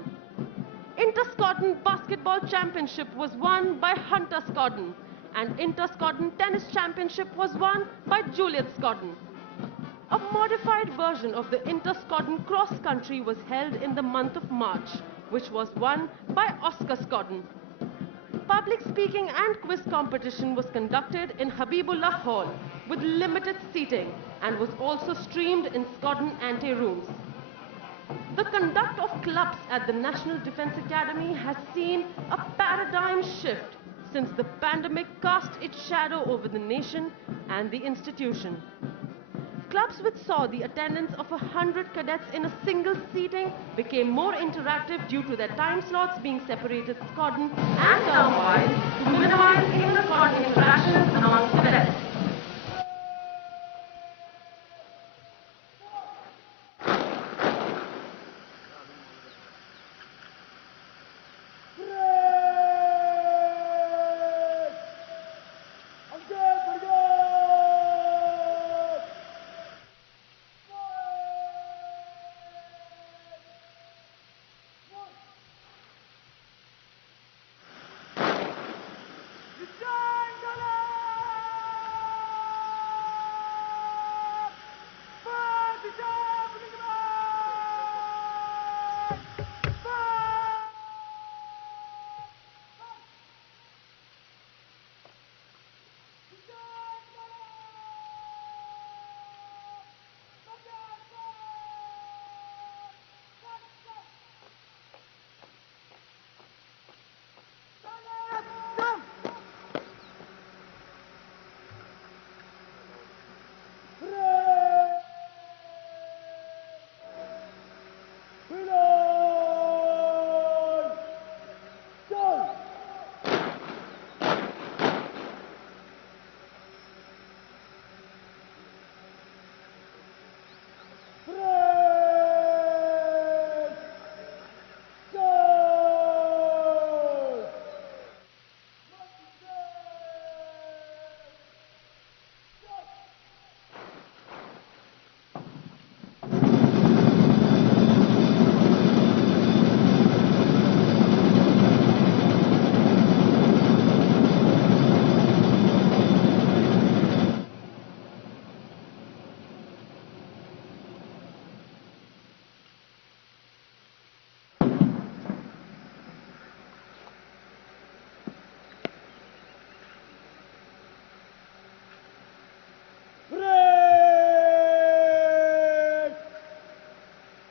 Inter-Squadron Basketball Championship was won by Hunter Squadron and Inter-Squadron Tennis Championship was won by Juliet Squadron. A modified version of the Inter-Squadron Cross Country was held in the month of March, which was won by Oscar Squadron. Public speaking and quiz competition was conducted in Habibullah Hall with limited seating and was also streamed in Squadron ante-rooms. The conduct of clubs at the National Defence Academy has seen a paradigm shift since the pandemic cast its shadow over the nation and the institution. Clubs which saw the attendance of 100 cadets in a single seating became more interactive due to their time slots being separated squadron and term-wise to minimize inter-squadron interactions amongst cadets.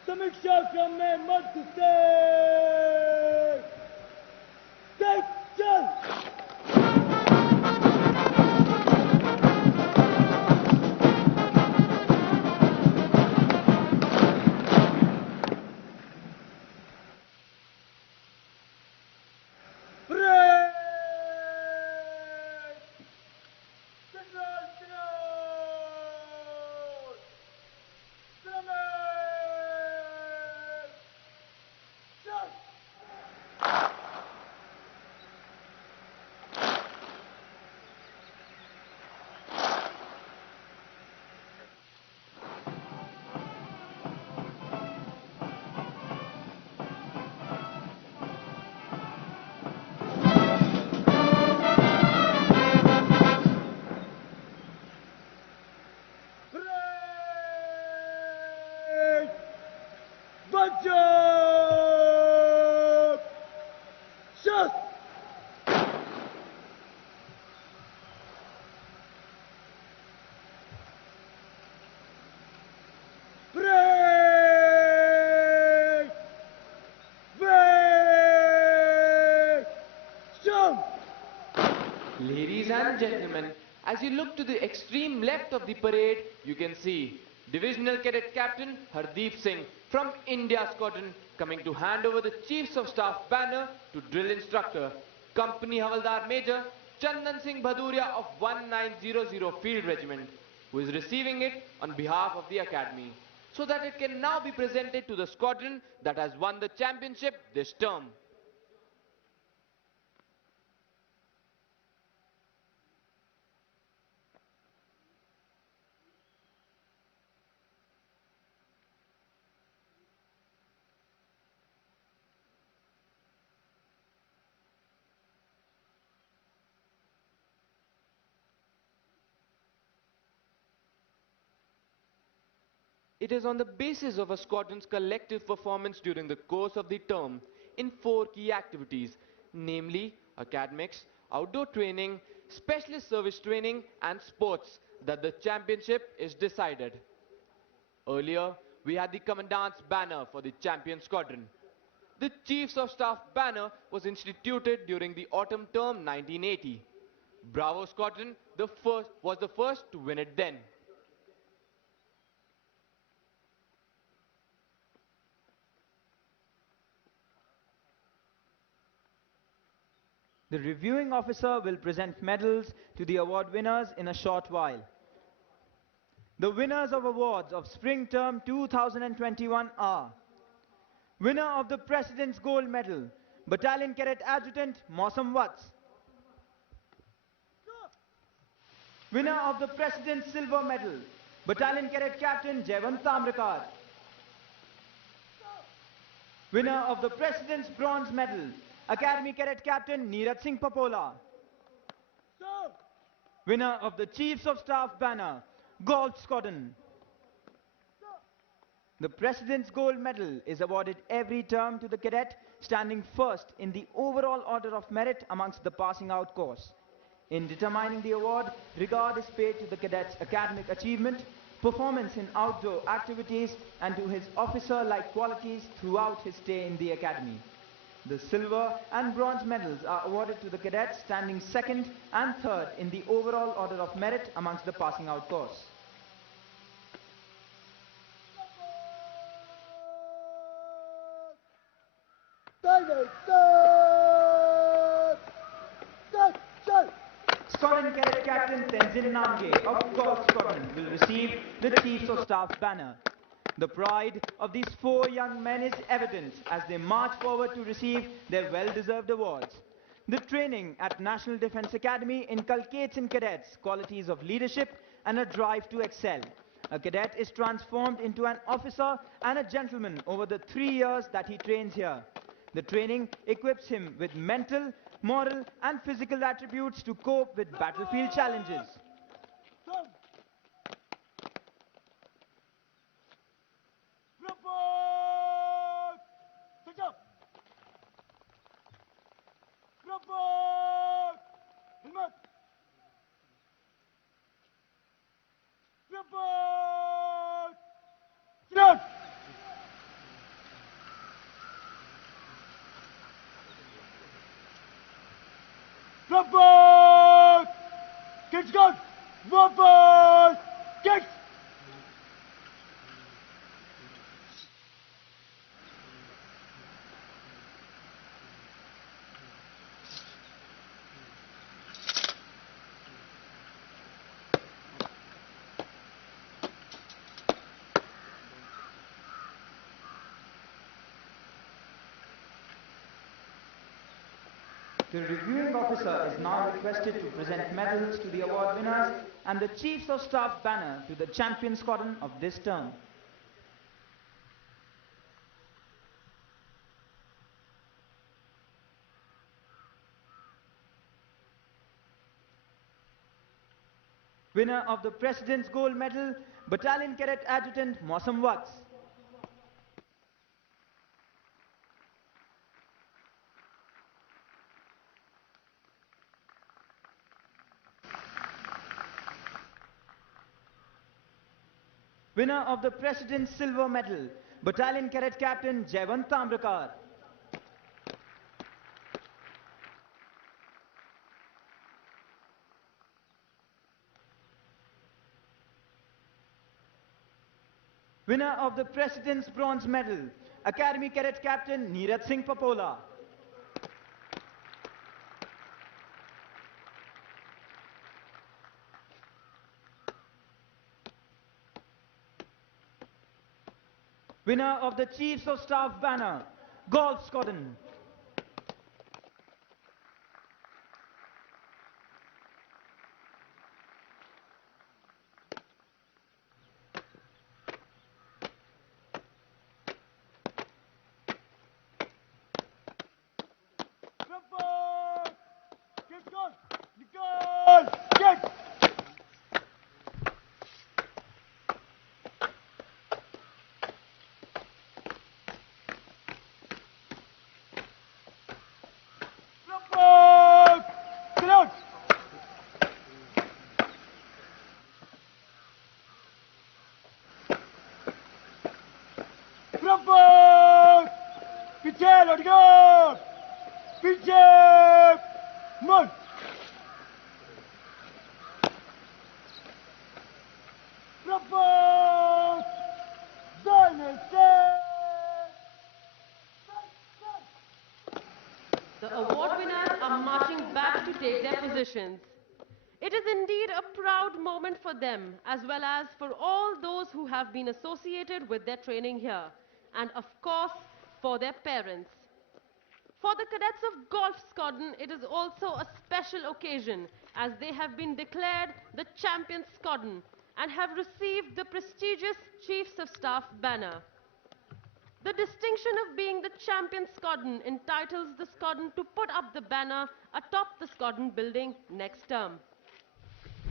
समीक्षा क्रम में मत घुसते चल Ladies and gentlemen, as you look to the extreme left of the parade, you can see Divisional Cadet Captain Hardeep Singh from India Squadron coming to hand over the Chiefs of Staff banner to Drill Instructor, Company Havaldar Major Chandan Singh Bhaduria of 1900 Field Regiment, who is receiving it on behalf of the Academy, so that it can now be presented to the squadron that has won the championship this term. It is on the basis of a squadron's collective performance during the course of the term in 4 key activities, namely academics, outdoor training, specialist service training and sports, that the championship is decided. Earlier, we had the Commandant's banner for the champion squadron. The Chiefs of Staff banner was instituted during the autumn term 1980. Bravo Squadron was the first to win it then. The reviewing officer will present medals to the award winners in a short while. The winners of awards of Spring Term 2021 are: winner of the President's Gold Medal, Battalion Cadet Adjutant Mausam Watts. Winner of the President's Silver Medal, Battalion Cadet Captain Jaywant Tamrakar. Winner of the President's Bronze Medal, Academy Cadet Captain Neeraj Singh Papola. Winner of the Chiefs of Staff banner, Golf Squadron. The President's Gold Medal is awarded every term to the cadet standing first in the overall order of merit amongst the passing out course. In determining the award, regard is paid to the cadet's academic achievement, performance in outdoor activities, and to his officer-like qualities throughout his stay in the academy. The silver and bronze medals are awarded to the cadets standing second and third in the overall order of merit amongst the passing out course. Squadron Cadet Captain Tenzin Namge of Golf Squadron will receive the Chiefs of Staff banner. The pride of these 4 young men is evident as they march forward to receive their well-deserved awards. The training at National Defence Academy inculcates in cadets qualities of leadership and a drive to excel. A cadet is transformed into an officer and a gentleman over the 3 years that he trains here. The training equips him with mental, moral and physical attributes to cope with battlefield challenges. Rapport! Kids go! Rapport! Kids! The reviewing officer is now requested to present medals to the award winners and the Chiefs of Staff banner to the champion squadron of this term. Winner of the President's Gold Medal, Battalion Cadet Adjutant Mausam Watts. Winner of the President's Silver Medal, Battalion Cadet Captain Jaywant Tamrakar. Winner of the President's Bronze Medal, Academy Cadet Captain Neeraj Singh Papola. winner of the Chiefs of Staff banner, Golf Squadron. पीछे लौट गयो पीछे मुड़ The award winners are marching back to take their positions. It is indeed a proud moment for them, as well as for all those who have been associated with their training here, and of course, for their parents. For the cadets of Golf Squadron, it is also a special occasion, as they have been declared the Champion Squadron and have received the prestigious Chiefs of Staff banner. The distinction of being the Champion Squadron entitles the squadron to put up the banner atop the squadron building next term.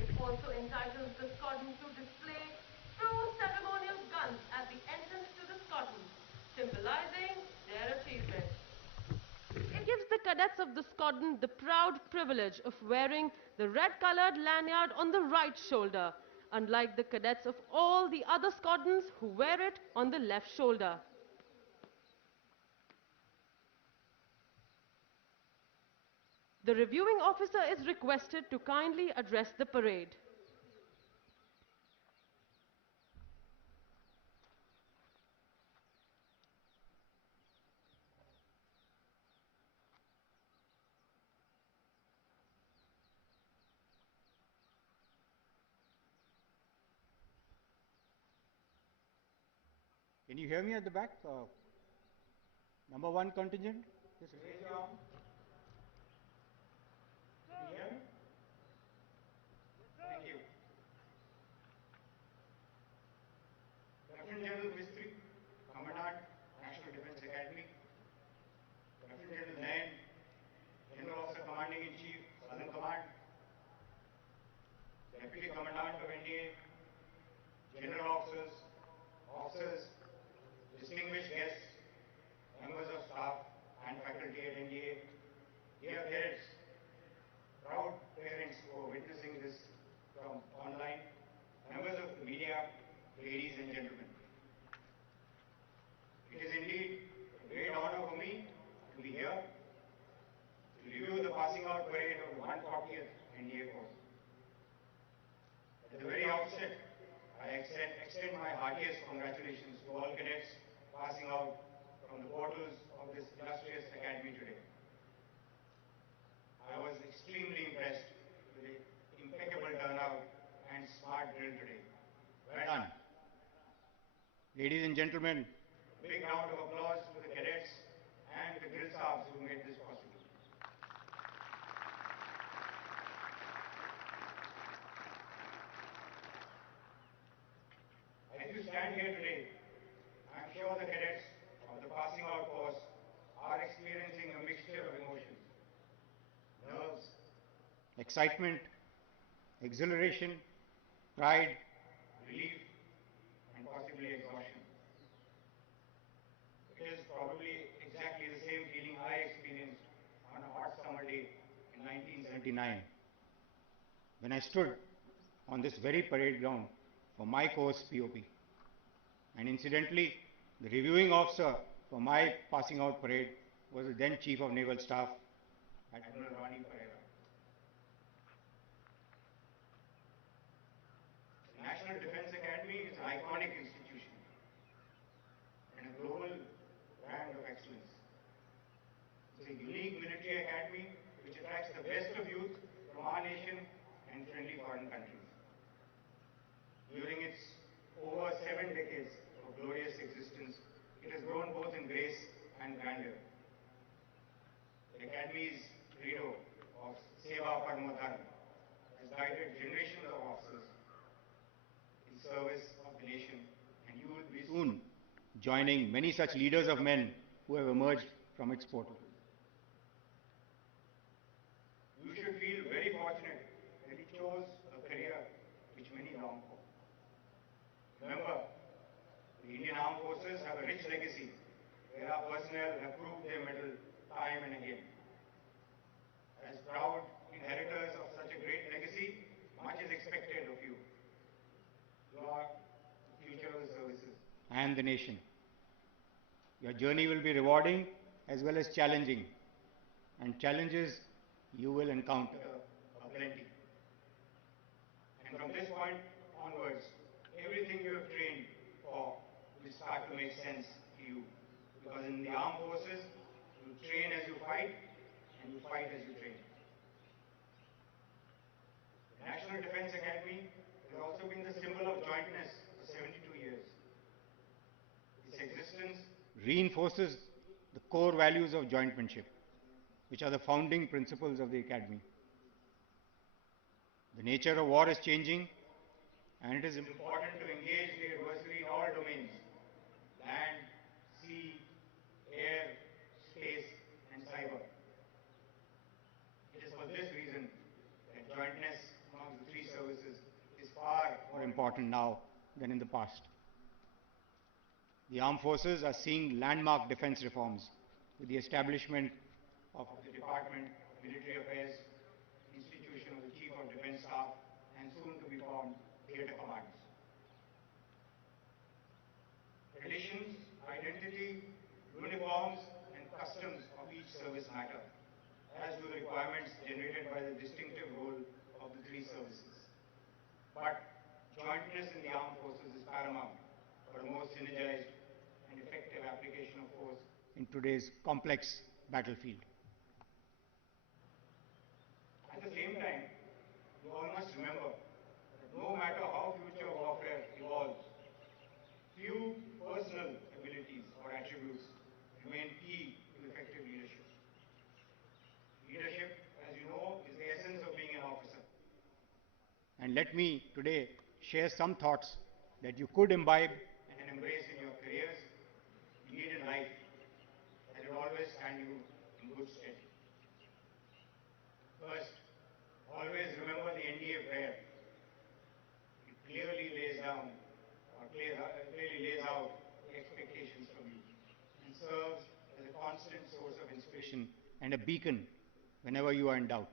It also entitles the squadron to display two ceremonial guns at the entrance to the squadron, symbolizing their achievement. It gives the cadets of the squadron the proud privilege of wearing the red-colored lanyard on the right shoulder, unlike the cadets of all the other squadrons who wear it on the left shoulder. The reviewing officer is requested to kindly address the parade. Can you hear me at the back? Number 1 contingent? Just raise your arm. Can you hear me? Thank you. Lieutenant General Mistry, Commandant, National Defence Academy. Lieutenant General Nayan, General Officer Commanding in Chief, Southern Command. Deputy Commandant of NDA, General Officers, Officers, distinguished guests, members of staff and faculty at NDA, dear parents, proud parents who are witnessing this from online, members of the media, ladies and gentlemen. It is indeed a great honor for me to be here to review the passing out parade of the 140th NDA course. At the very outset, I extend my heartiest congratulations to all cadets passing out from the portals of this illustrious academy today. I was extremely impressed with the impeccable turnout and smart drill today. Well done. Ladies and gentlemen, a big round of applause to the cadets and the drill staffs who made this possible. As you stand here today, I am sure the cadets of the passing out course are experiencing a mixture of emotions. Nerves, excitement, exhilaration, pride, relief, and possibly exhaustion. It is probably exactly the same feeling I experienced on a hot summer day in 1979 when I stood on this very parade ground for my course POP. And incidentally, the reviewing officer for my passing out parade was the then Chief of Naval Staff, Admiral Rani Pereira. The National Defence Academy is an iconic institution and a global brand of excellence. It's a unique military academy which attracts the best of youth from our nation and friendly foreign countries. During its over 7 decades of glorious existence, Parama Dharma has guided generations of officers in service of the nation, and you will be soon joining many such leaders of men who have emerged from its portal. You should feel very fortunate that you chose a career which many long for. Remember, the Indian Armed Forces have a rich legacy where our personnel have proved their mettle time and again. As proud inheritors of such a great legacy, much is expected of you. You are the future of the services and the nation. Your journey will be rewarding as well as challenging, and challenges you will encounter plenty. And from this point onwards, everything you have trained for will start to make sense to you. Because in the armed forces, you train as you fight, and you fight as you train. The National Defence Academy has also been the symbol of jointness for 72 years. Its existence reinforces the core values of jointmanship, which are the founding principles of the Academy. The nature of war is changing, and it is important to engage the adversary in all domains: land, sea, air, space, and cyber. It is for this reason that jointness among the three services is far more important now than in the past. The armed forces are seeing landmark defense reforms with the establishment of the Department of Military Affairs, institution of the Chief of Defence Staff, and soon to be formed theatre commands. Traditions, identity, uniforms, and customs of each service matter, as do the requirements generated by the distinctive role of the three services. But jointness in the armed forces is paramount for a more synergized and effective application of force in today's complex battlefield. At the same time, you all must remember that no matter how future warfare evolves, few personal abilities or attributes remain key to effective leadership. Leadership, as you know, is the essence of being an officer. And let me today share some thoughts that you could imbibe and embrace in your careers, indeed in life, that will always stand you in good stead. First, always remember the NDA prayer. It clearly lays down or clearly lays out the expectations from you and serves as a constant source of inspiration and a beacon whenever you are in doubt.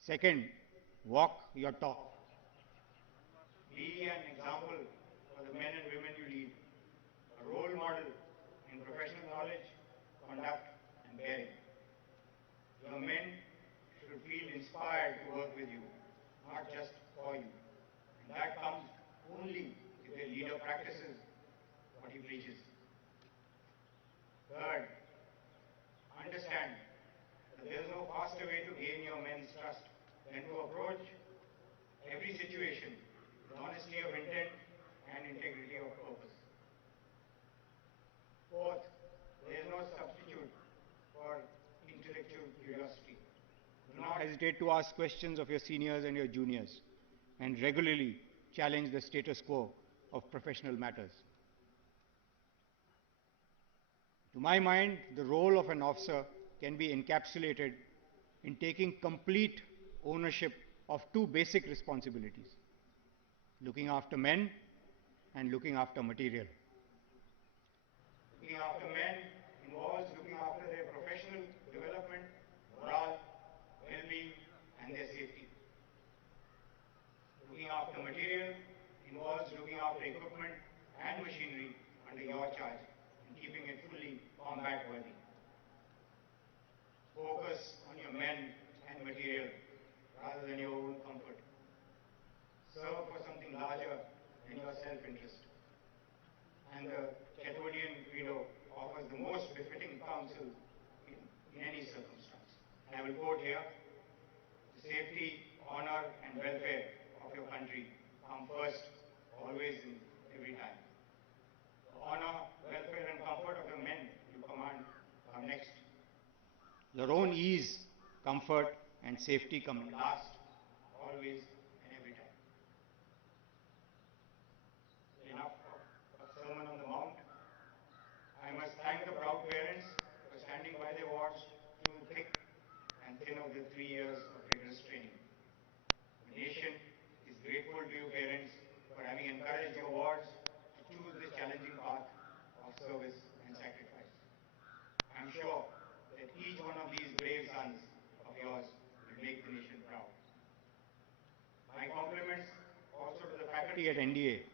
Second, walk your talk. Be an example for the men and women you lead, a role model in professional knowledge, conduct, and bearing. Your men should feel inspired to work with you, not just for you. And that comes only if their leader practices what he preaches. Third, understand that there is no faster way to gain your men's trust than to approach every situation with honesty of intent and integrity of purpose. Fourth, there is no substitute for intellectual curiosity. Do not hesitate to ask questions of your seniors and your juniors, and regularly challenge the status quo of professional matters. To my mind, the role of an officer can be encapsulated in taking complete ownership of two basic responsibilities: looking after men and looking after material. Looking after men involves looking after their professional development, morale, well-being, and their safety. Looking after material involves looking after equipment and machinery under your charge and keeping it fully combat worthy. Focus on your men and material rather than your own comfort. Serve for something larger than your self-interest. And the Chetwodian credo offers the most befitting counsel in any circumstance. And I will quote here: the safety, honor, and welfare of your country come first, always and every time. The honor, welfare, and comfort of your men you command come next. Your own ease, comfort, and safety come last, always and every time. Enough of Sermon on the Mount. I must thank the proud parents for standing by their wards through the thick and thin of the 3 years of rigorous training. The nation is grateful to you parents for having encouraged your wards to choose this challenging path of service and sacrifice. I am sure that each one of these brave sons of yours will make the nation proud. My compliments also to the faculty at NDA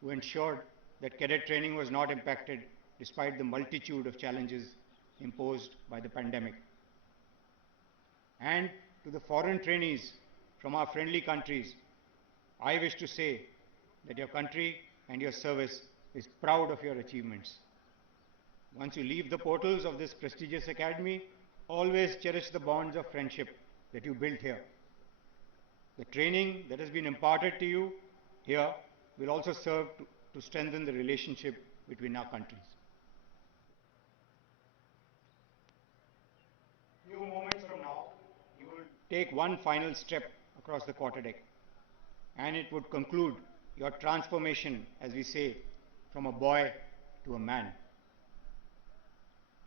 who ensured that cadet training was not impacted despite the multitude of challenges imposed by the pandemic. And to the foreign trainees from our friendly countries, I wish to say that your country and your service is proud of your achievements. Once you leave the portals of this prestigious academy, always cherish the bonds of friendship that you built here. The training that has been imparted to you here will also serve to strengthen the relationship between our countries. Few moments from now, you will take one final step across the quarterdeck, and it would conclude your transformation, as we say, from a boy to a man.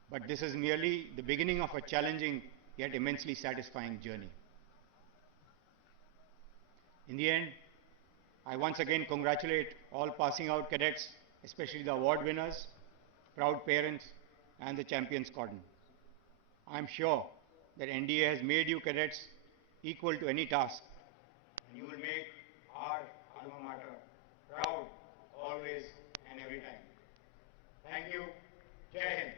But this is merely the beginning of a challenging yet immensely satisfying journey. In the end, I once again congratulate all passing out cadets, especially the award winners, proud parents, and the champions cordon. I am sure that NDA has made you cadets equal to any task, and you will make our alma mater proud always and every time. Thank you. Jai Hind.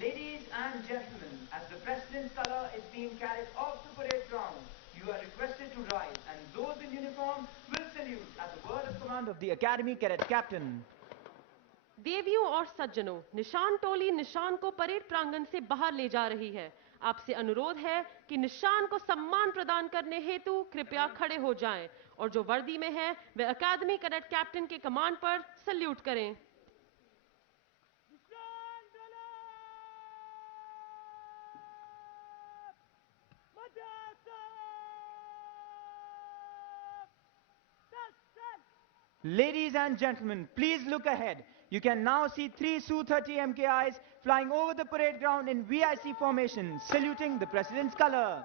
Ladies and gentlemen, as the President's color is being carried off the parade ground, you are requested to rise, and those in uniform will salute at the word of command of the Academy Cadet Captain. देवियों और सज्जनों, निशान टोली निशान को parade प्रांगण से बाहर ले जा रही है। आपसे अनुरोध है कि निशान को सम्मान प्रदान करने हेतु कृपया खड़े हो जाएं और जो वर्दी में है वे अकादमी कैडेट कैप्टन के कमांड पर सल्यूट करें। Ladies and gentlemen, please look ahead. You can now see 3 Su-30 MKIs flying over the parade ground in VIC formation, saluting the President's color.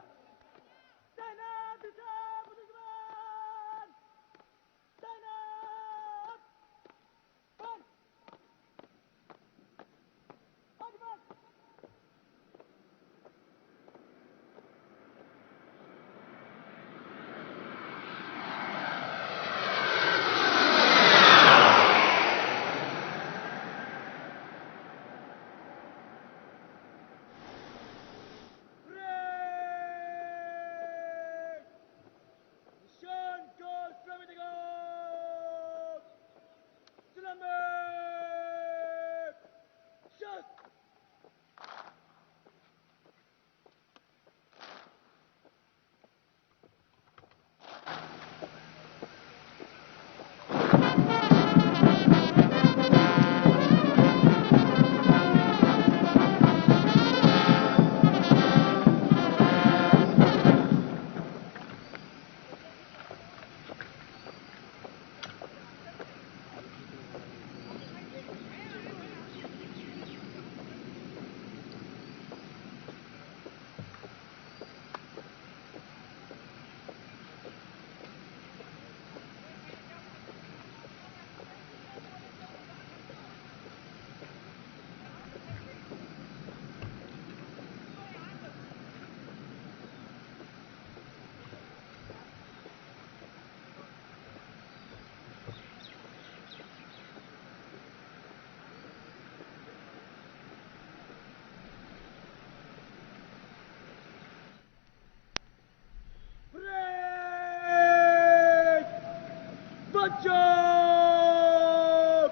March!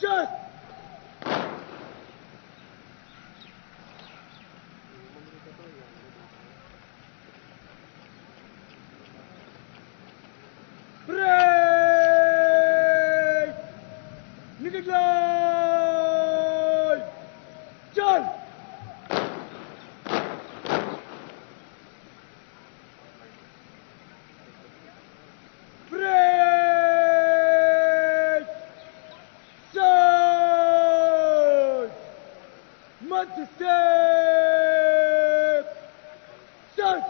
Just! Break! Nicket line! Charge! Break! Charge! Month step! Charge!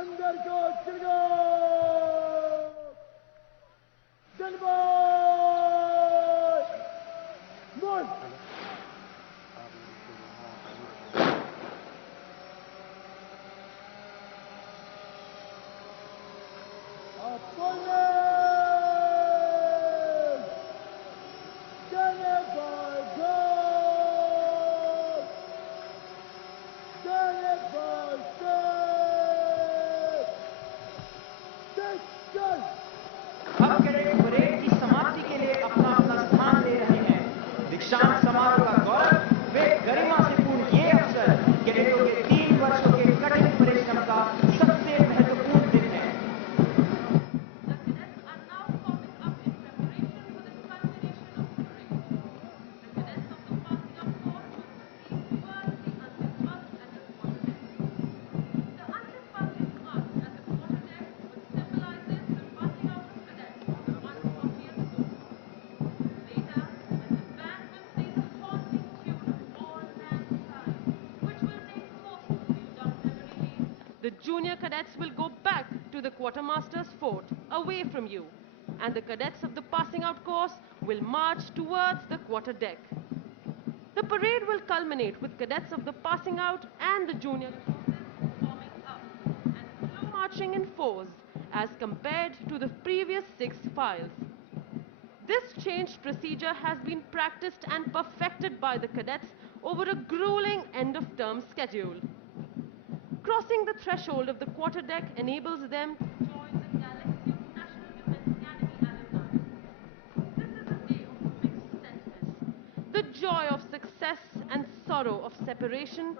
Undergo, Chilgo! Delboy! Mon! Opponent! Delboy, go! Delboy, stay! Take gun! अब cadet parade की समाप्ति के लिए अपना अपना स्थान ले रहे हैं। दीक्षांत समारोह का गौरव वे गरिमा से पूर्ण ये अवसर कैडेटों के 3 वर्षों के कठिन परिश्रम का सबसे महत्वपूर्ण दिन है। The junior cadets will go back to the quartermaster's fort, away from you, and the cadets of the passing out course will march towards the quarter deck. The parade will culminate with cadets of the passing out and the junior courses forming up and slow marching in fours as compared to the previous 6 files. This changed procedure has been practiced and perfected by the cadets over a grueling end-of-term schedule. Crossing the threshold of the quarter deck enables them to join the Galaxy National Defense Academy alumni. This is a day of mixed sentiments. The joy of success and sorrow of separation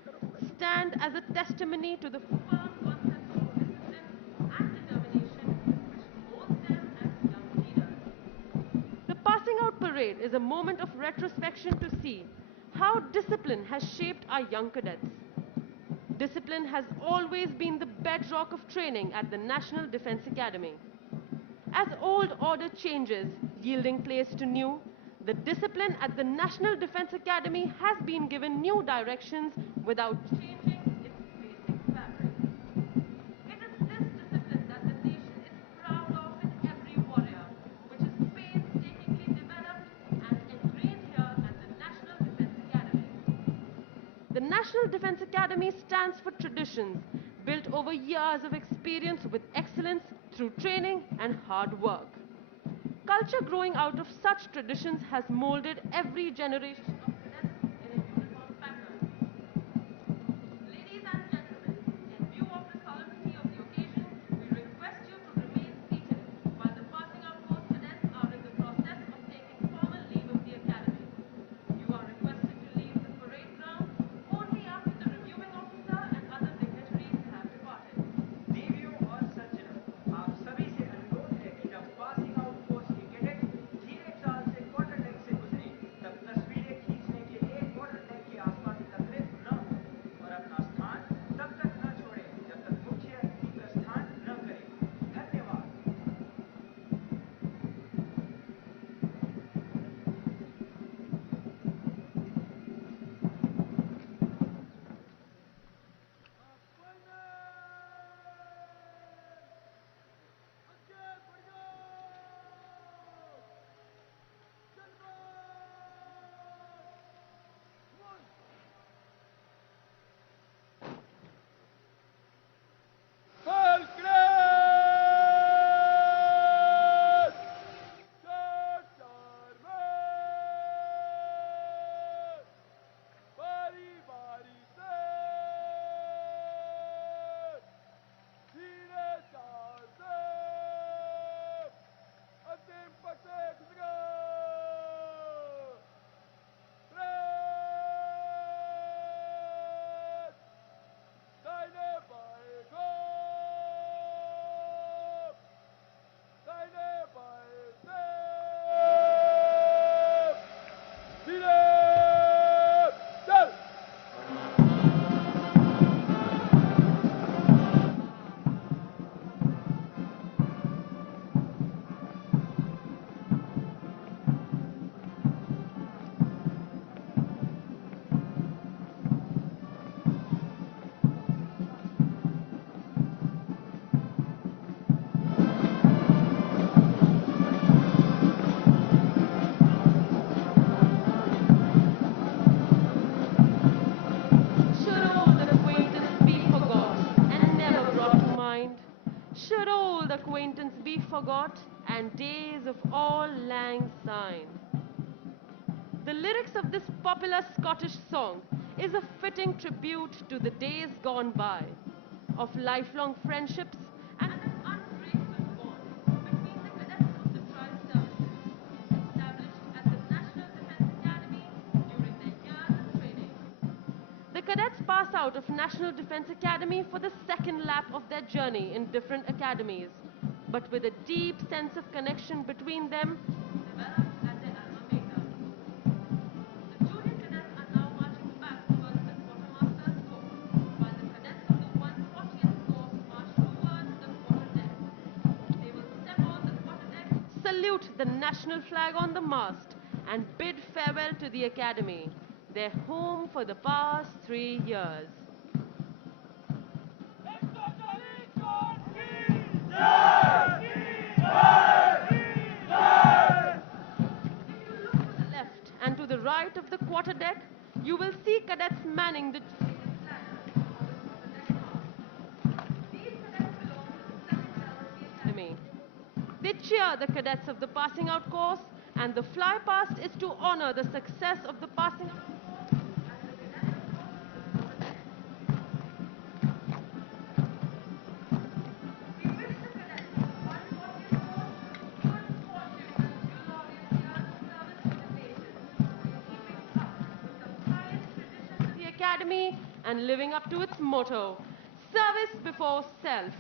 stand as a testimony to the firm concepts of discipline and determination which molds them as young leaders. The passing out parade is a moment of retrospection to see how discipline has shaped our young cadets. Discipline has always been the bedrock of training at the National Defense Academy. As old order changes, yielding place to new, the discipline at the National Defense Academy has been given new directions without changing its basic fabric. It is this discipline that the nation is proud of in every warrior, which is painstakingly developed and ingrained here at the National Defense Academy. The National Defense Academy stands for traditions built over years of experience with excellence through training and hard work. Culture growing out of such traditions has molded every generation of cadets in a uniform pattern. Ladies and gentlemen, in view of the solemnity of the occasion, we request you to remain seated while the passing out course cadets are in the process of taking formal leave of the Academy. You are requested to leave the parade ground only after the reviewing officer and other dignitaries have departed. देवियों और सज्जनों, आप सभी से अनुरोध है कि जब पासिंग आउट कोर्स के कैडेट धीरे चाल से क्वार्टर डेक से गुजरें, तब तस्वीरें should old acquaintance be forgot and days of auld lang syne? The lyrics of this popular Scottish song is a fitting tribute to the days gone by, of lifelong friendships and an unbreakable bond between the cadets of the trial services, established at the National Defence Academy during their years of training. The cadets pass out of National Defence Academy for the second lap of their journey in different academies, but with a deep sense of connection between them developed at their alma mater. The junior cadets are now marching back towards the quartermaster's course, while the cadets of the 140th course march towards the quarterdeck. They will step on the quarterdeck, salute the national flag on the mast, and bid farewell to the academy, their home for the past 3 years. If you look to the left and to the right of the quarterdeck, you will see cadets manning the These cadets belong to the 2nd Cavalry Academy. They cheer the cadets of the passing out course, and the fly past is to honor the success of the passing out course. We wish the cadets of the 140th course good fortune and glorious years of service to the nation, in keeping up with the highest traditions of the academy and living up to its motto, service before self.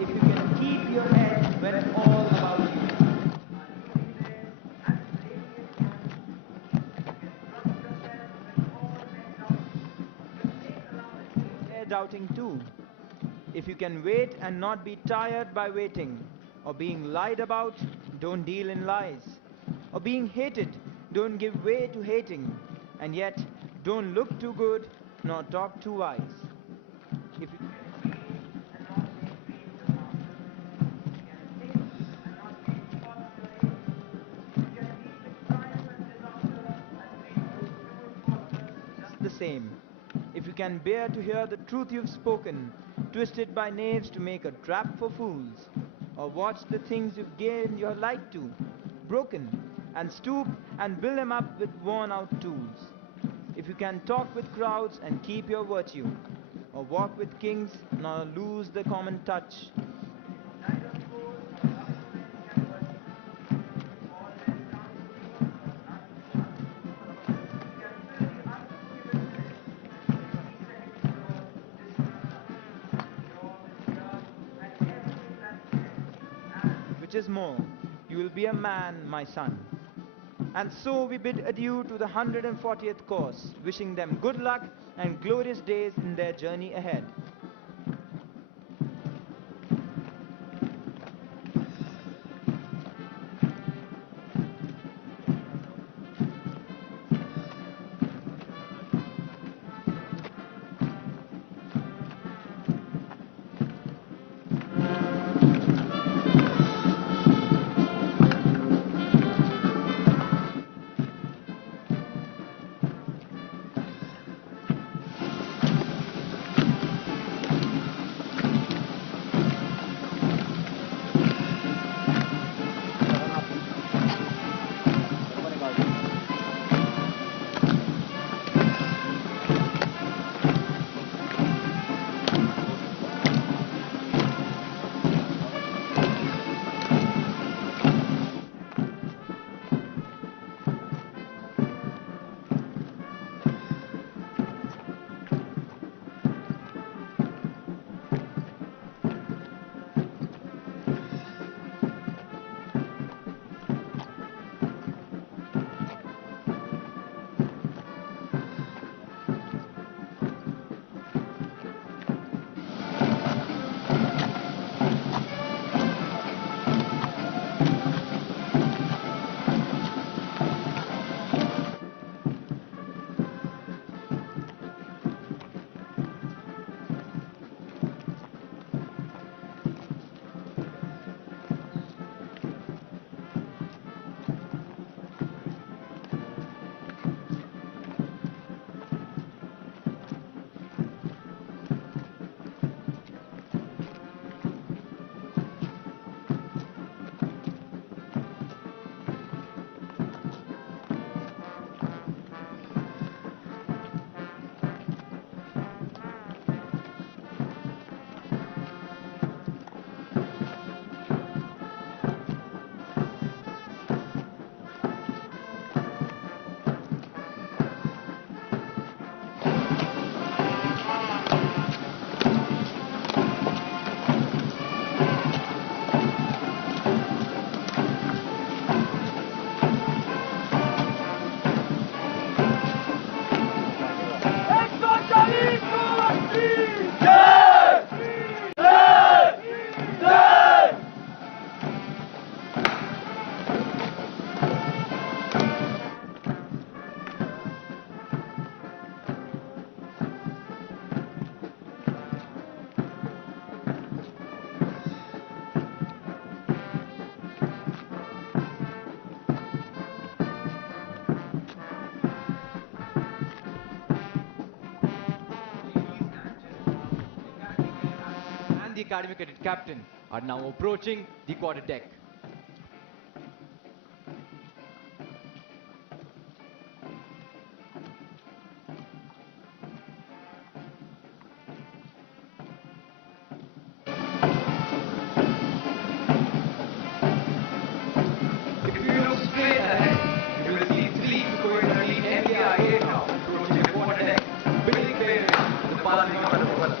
If you can keep your head when all about you. They're doubting too. If you can wait and not be tired by waiting, or being lied about, don't deal in lies, or being hated, don't give way to hating, and yet don't look too good nor talk too wise. If you the same. If you can bear to hear the truth you've spoken, twisted by knaves to make a trap for fools, or watch the things you've gained your light to, broken, and stoop and build them up with worn out tools. If you can talk with crowds and keep your virtue, or walk with kings nor lose the common touch, which is more. You will be a man, my son. And so we bid adieu to the 140th course, wishing them good luck and glorious days in their journey ahead. And the Academy Cadet captain are now approaching the quarter deck. If you look straight ahead, you will see three coincidentally MBI aircraft approaching the quarter deck, building barriers to the passing of the weapon.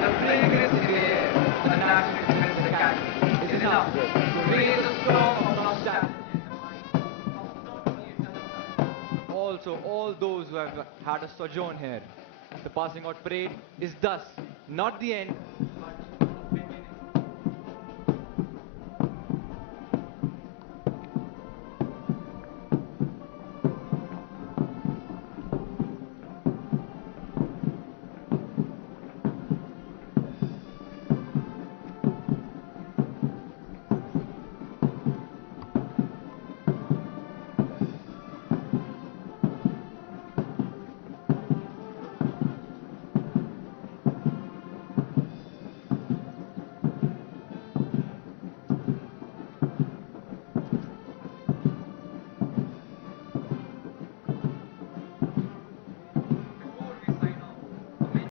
The fragrance in the air of the National Defense Academy is enough to raise a storm of nostalgia. Also, all those who have had a sojourn here. The passing out parade is thus not the end,